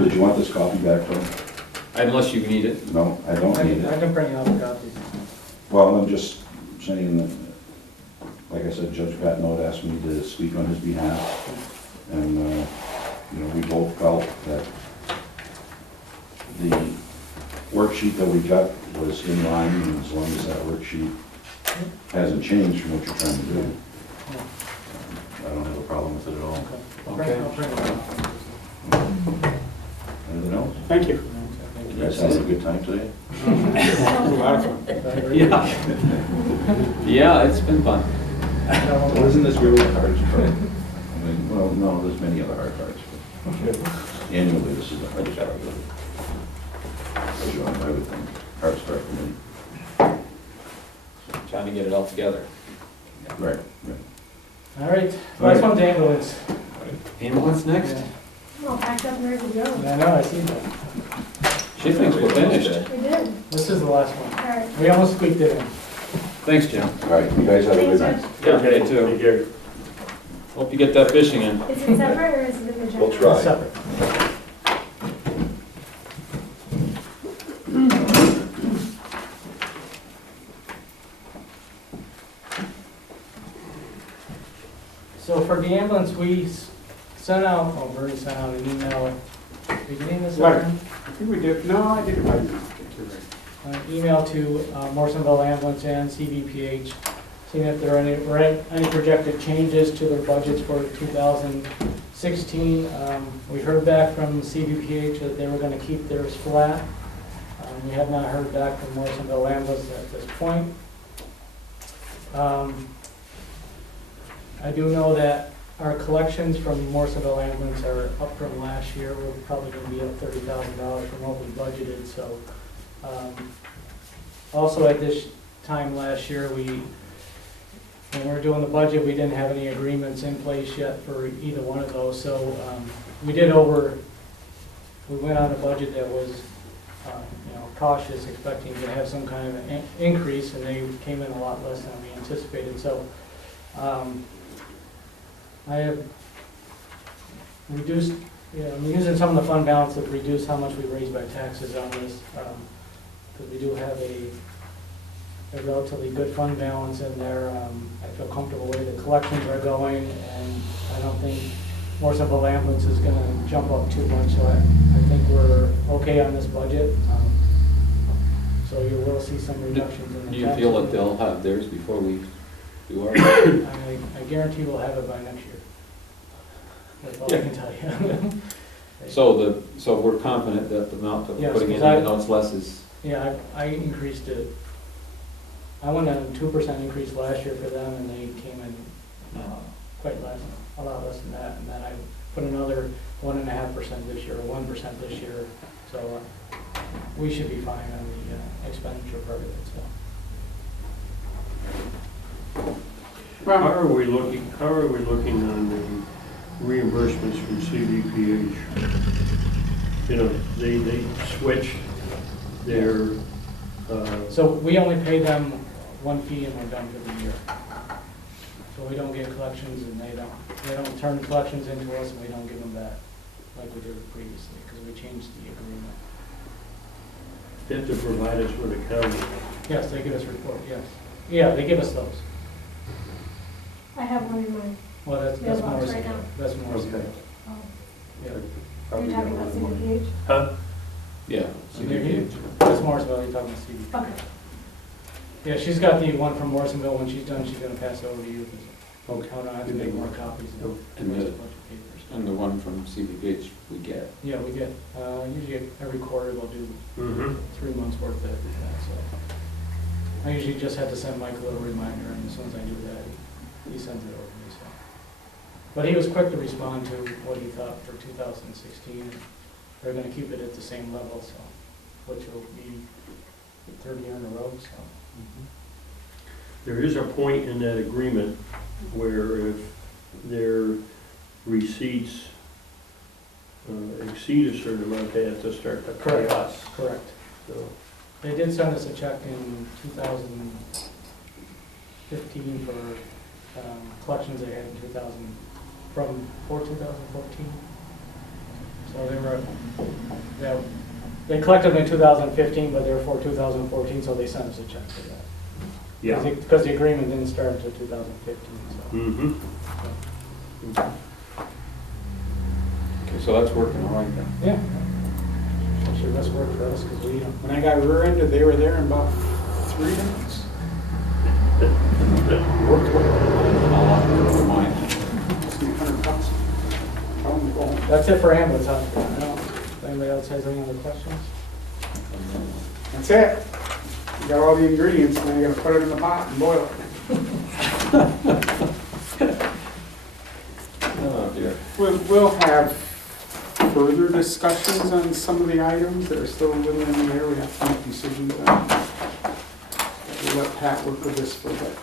Did you want this copy back, Tom? unless you need it. No, I don't need I it. can bring out the copies. Well, I'm just saying that, like I said, Judge Pat Note asked me to speak on his behalf, and, we both felt that the worksheet that we got was in line, and as long as that worksheet hasn't changed from what you're trying to do, I don't have a problem with it at all. Okay. I'll bring it out. Anything else? Thank you. You guys having a good time today? It was a lot of fun. Yeah, it's been fun. Wasn't this really the hardest part? I mean, well, no, there's many other hard parts, but annually, this is the hardest part of it. Sure, I would think, hardest part for me. Trying to get it all together. Right, right. All right, last one's ambulance. Ambulance next? Yeah. Well, packed up and ready to go. I know, I see that. She thinks we're finished. We did. This is the last one. All right. We almost squeaked it in. Thanks, Jim. All right, you guys have a good night. Yeah, me too. Take care. Hope you get that fishing in. Is it separate or is it in the general? We'll try. Separate. So for the ambulance, we sent out, oh, we already sent out an email beginning this Letter. summer. I think we did, no, I did it right now. I think you're right. An email to Morrisonville Ambulance and CVPH, seeing if there are any projected changes to their budgets for 2016. We heard back from CVPH that they were going to keep theirs flat. We have not heard back from Morrisonville Ambulance at this point. I do know that our collections from Morrisonville ambulance are up from last year. We're probably gonna be up $30,000 from what we budgeted, so. Also at this time last year, when we were doing the budget, we didn't have any agreements in place yet for either one of those, so we went on a budget that was, cautious, expecting to have some kind of an increase, and they came in a lot less than we anticipated, so I have reduced, I'm using some of the fund balance to reduce how much we raise by taxes on this, because we do have a relatively good fund balance in there. I feel comfortable the way the collections are going, and I don't think Morrisonville ambulance is gonna jump up too much, so I think we're okay on this budget. So you will see some reductions in the Do you taxes. feel that they'll have theirs before we do ours? I guarantee we'll have it by next year. That's all I can tell you. So we're confident that the amount that we're Yes, putting in, because even though it's less, is, Yeah, I increased it. I went on a 2% increase last year for them, and they came in quite less, a lot less than that. And then I put another 1.5% this year, or 1% this year. So we should be fine on the expenditure part of it, so. How are we looking on the reimbursements from CDPH? They switched their, So we only pay them one fee and we're done for the year. So we don't get collections, and they don't turn collections into us, and we don't give them back like we did previously, because we changed the agreement. they have to provide us with accounting. Yes, they give us report, yes. Yeah, they give us those. I have one in mind. Well, that's Mailbox Morris. right now. That's Morris. Okay. Oh, Yeah. you're talking about CDPH? Huh? yeah. CDPH. That's Morrisville, you're talking about CD. Okay. Yeah, she's got the one from Morrisonville. When she's done, she's gonna pass it over to you. Okay. I don't have to make more copies. And the- Bunch of papers. And the one from CDPH we get. Yeah, we get, usually every quarter they'll do Mm-hmm. 3 months worth of that, so. I usually just have to send Mike a little reminder, and as soon as I do that, he sends it over to me, so. But he was quick to respond to what he thought for 2016. They're gonna keep it at the same level, so, which will be the third year in a row, so. There is a point in that agreement where if their receipts exceed a certain amount, they have to start to pay Correct. us. Correct. So, They did send us a check in 2015 for collections they had in 2014. So they collected in 2015, but they were for 2014, so they sent us a check for that. yeah. Because the agreement didn't start until 2015, so. Mm-hmm. Okay, so that's working all right then. Yeah. Sure, that's worked for us, because we, When I got rear-ended, they were there in about 3 minutes. Worked well. I'll mine. Cost me $100. Tell them to go home. that's it for ambulance hospital. I don't know if anybody else has any other questions? That's it. You got all the ingredients, and then you gotta put it in the pot and boil it. Oh dear. We'll have further discussions on some of the items that are still a little in the air. We have to make decisions on. We'll let Pat work with this for a bit.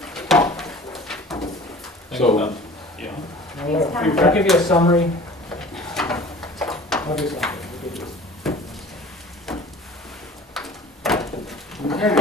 So, Yeah. I'll give you a summary. I'll do something. I'll give you a- Okay.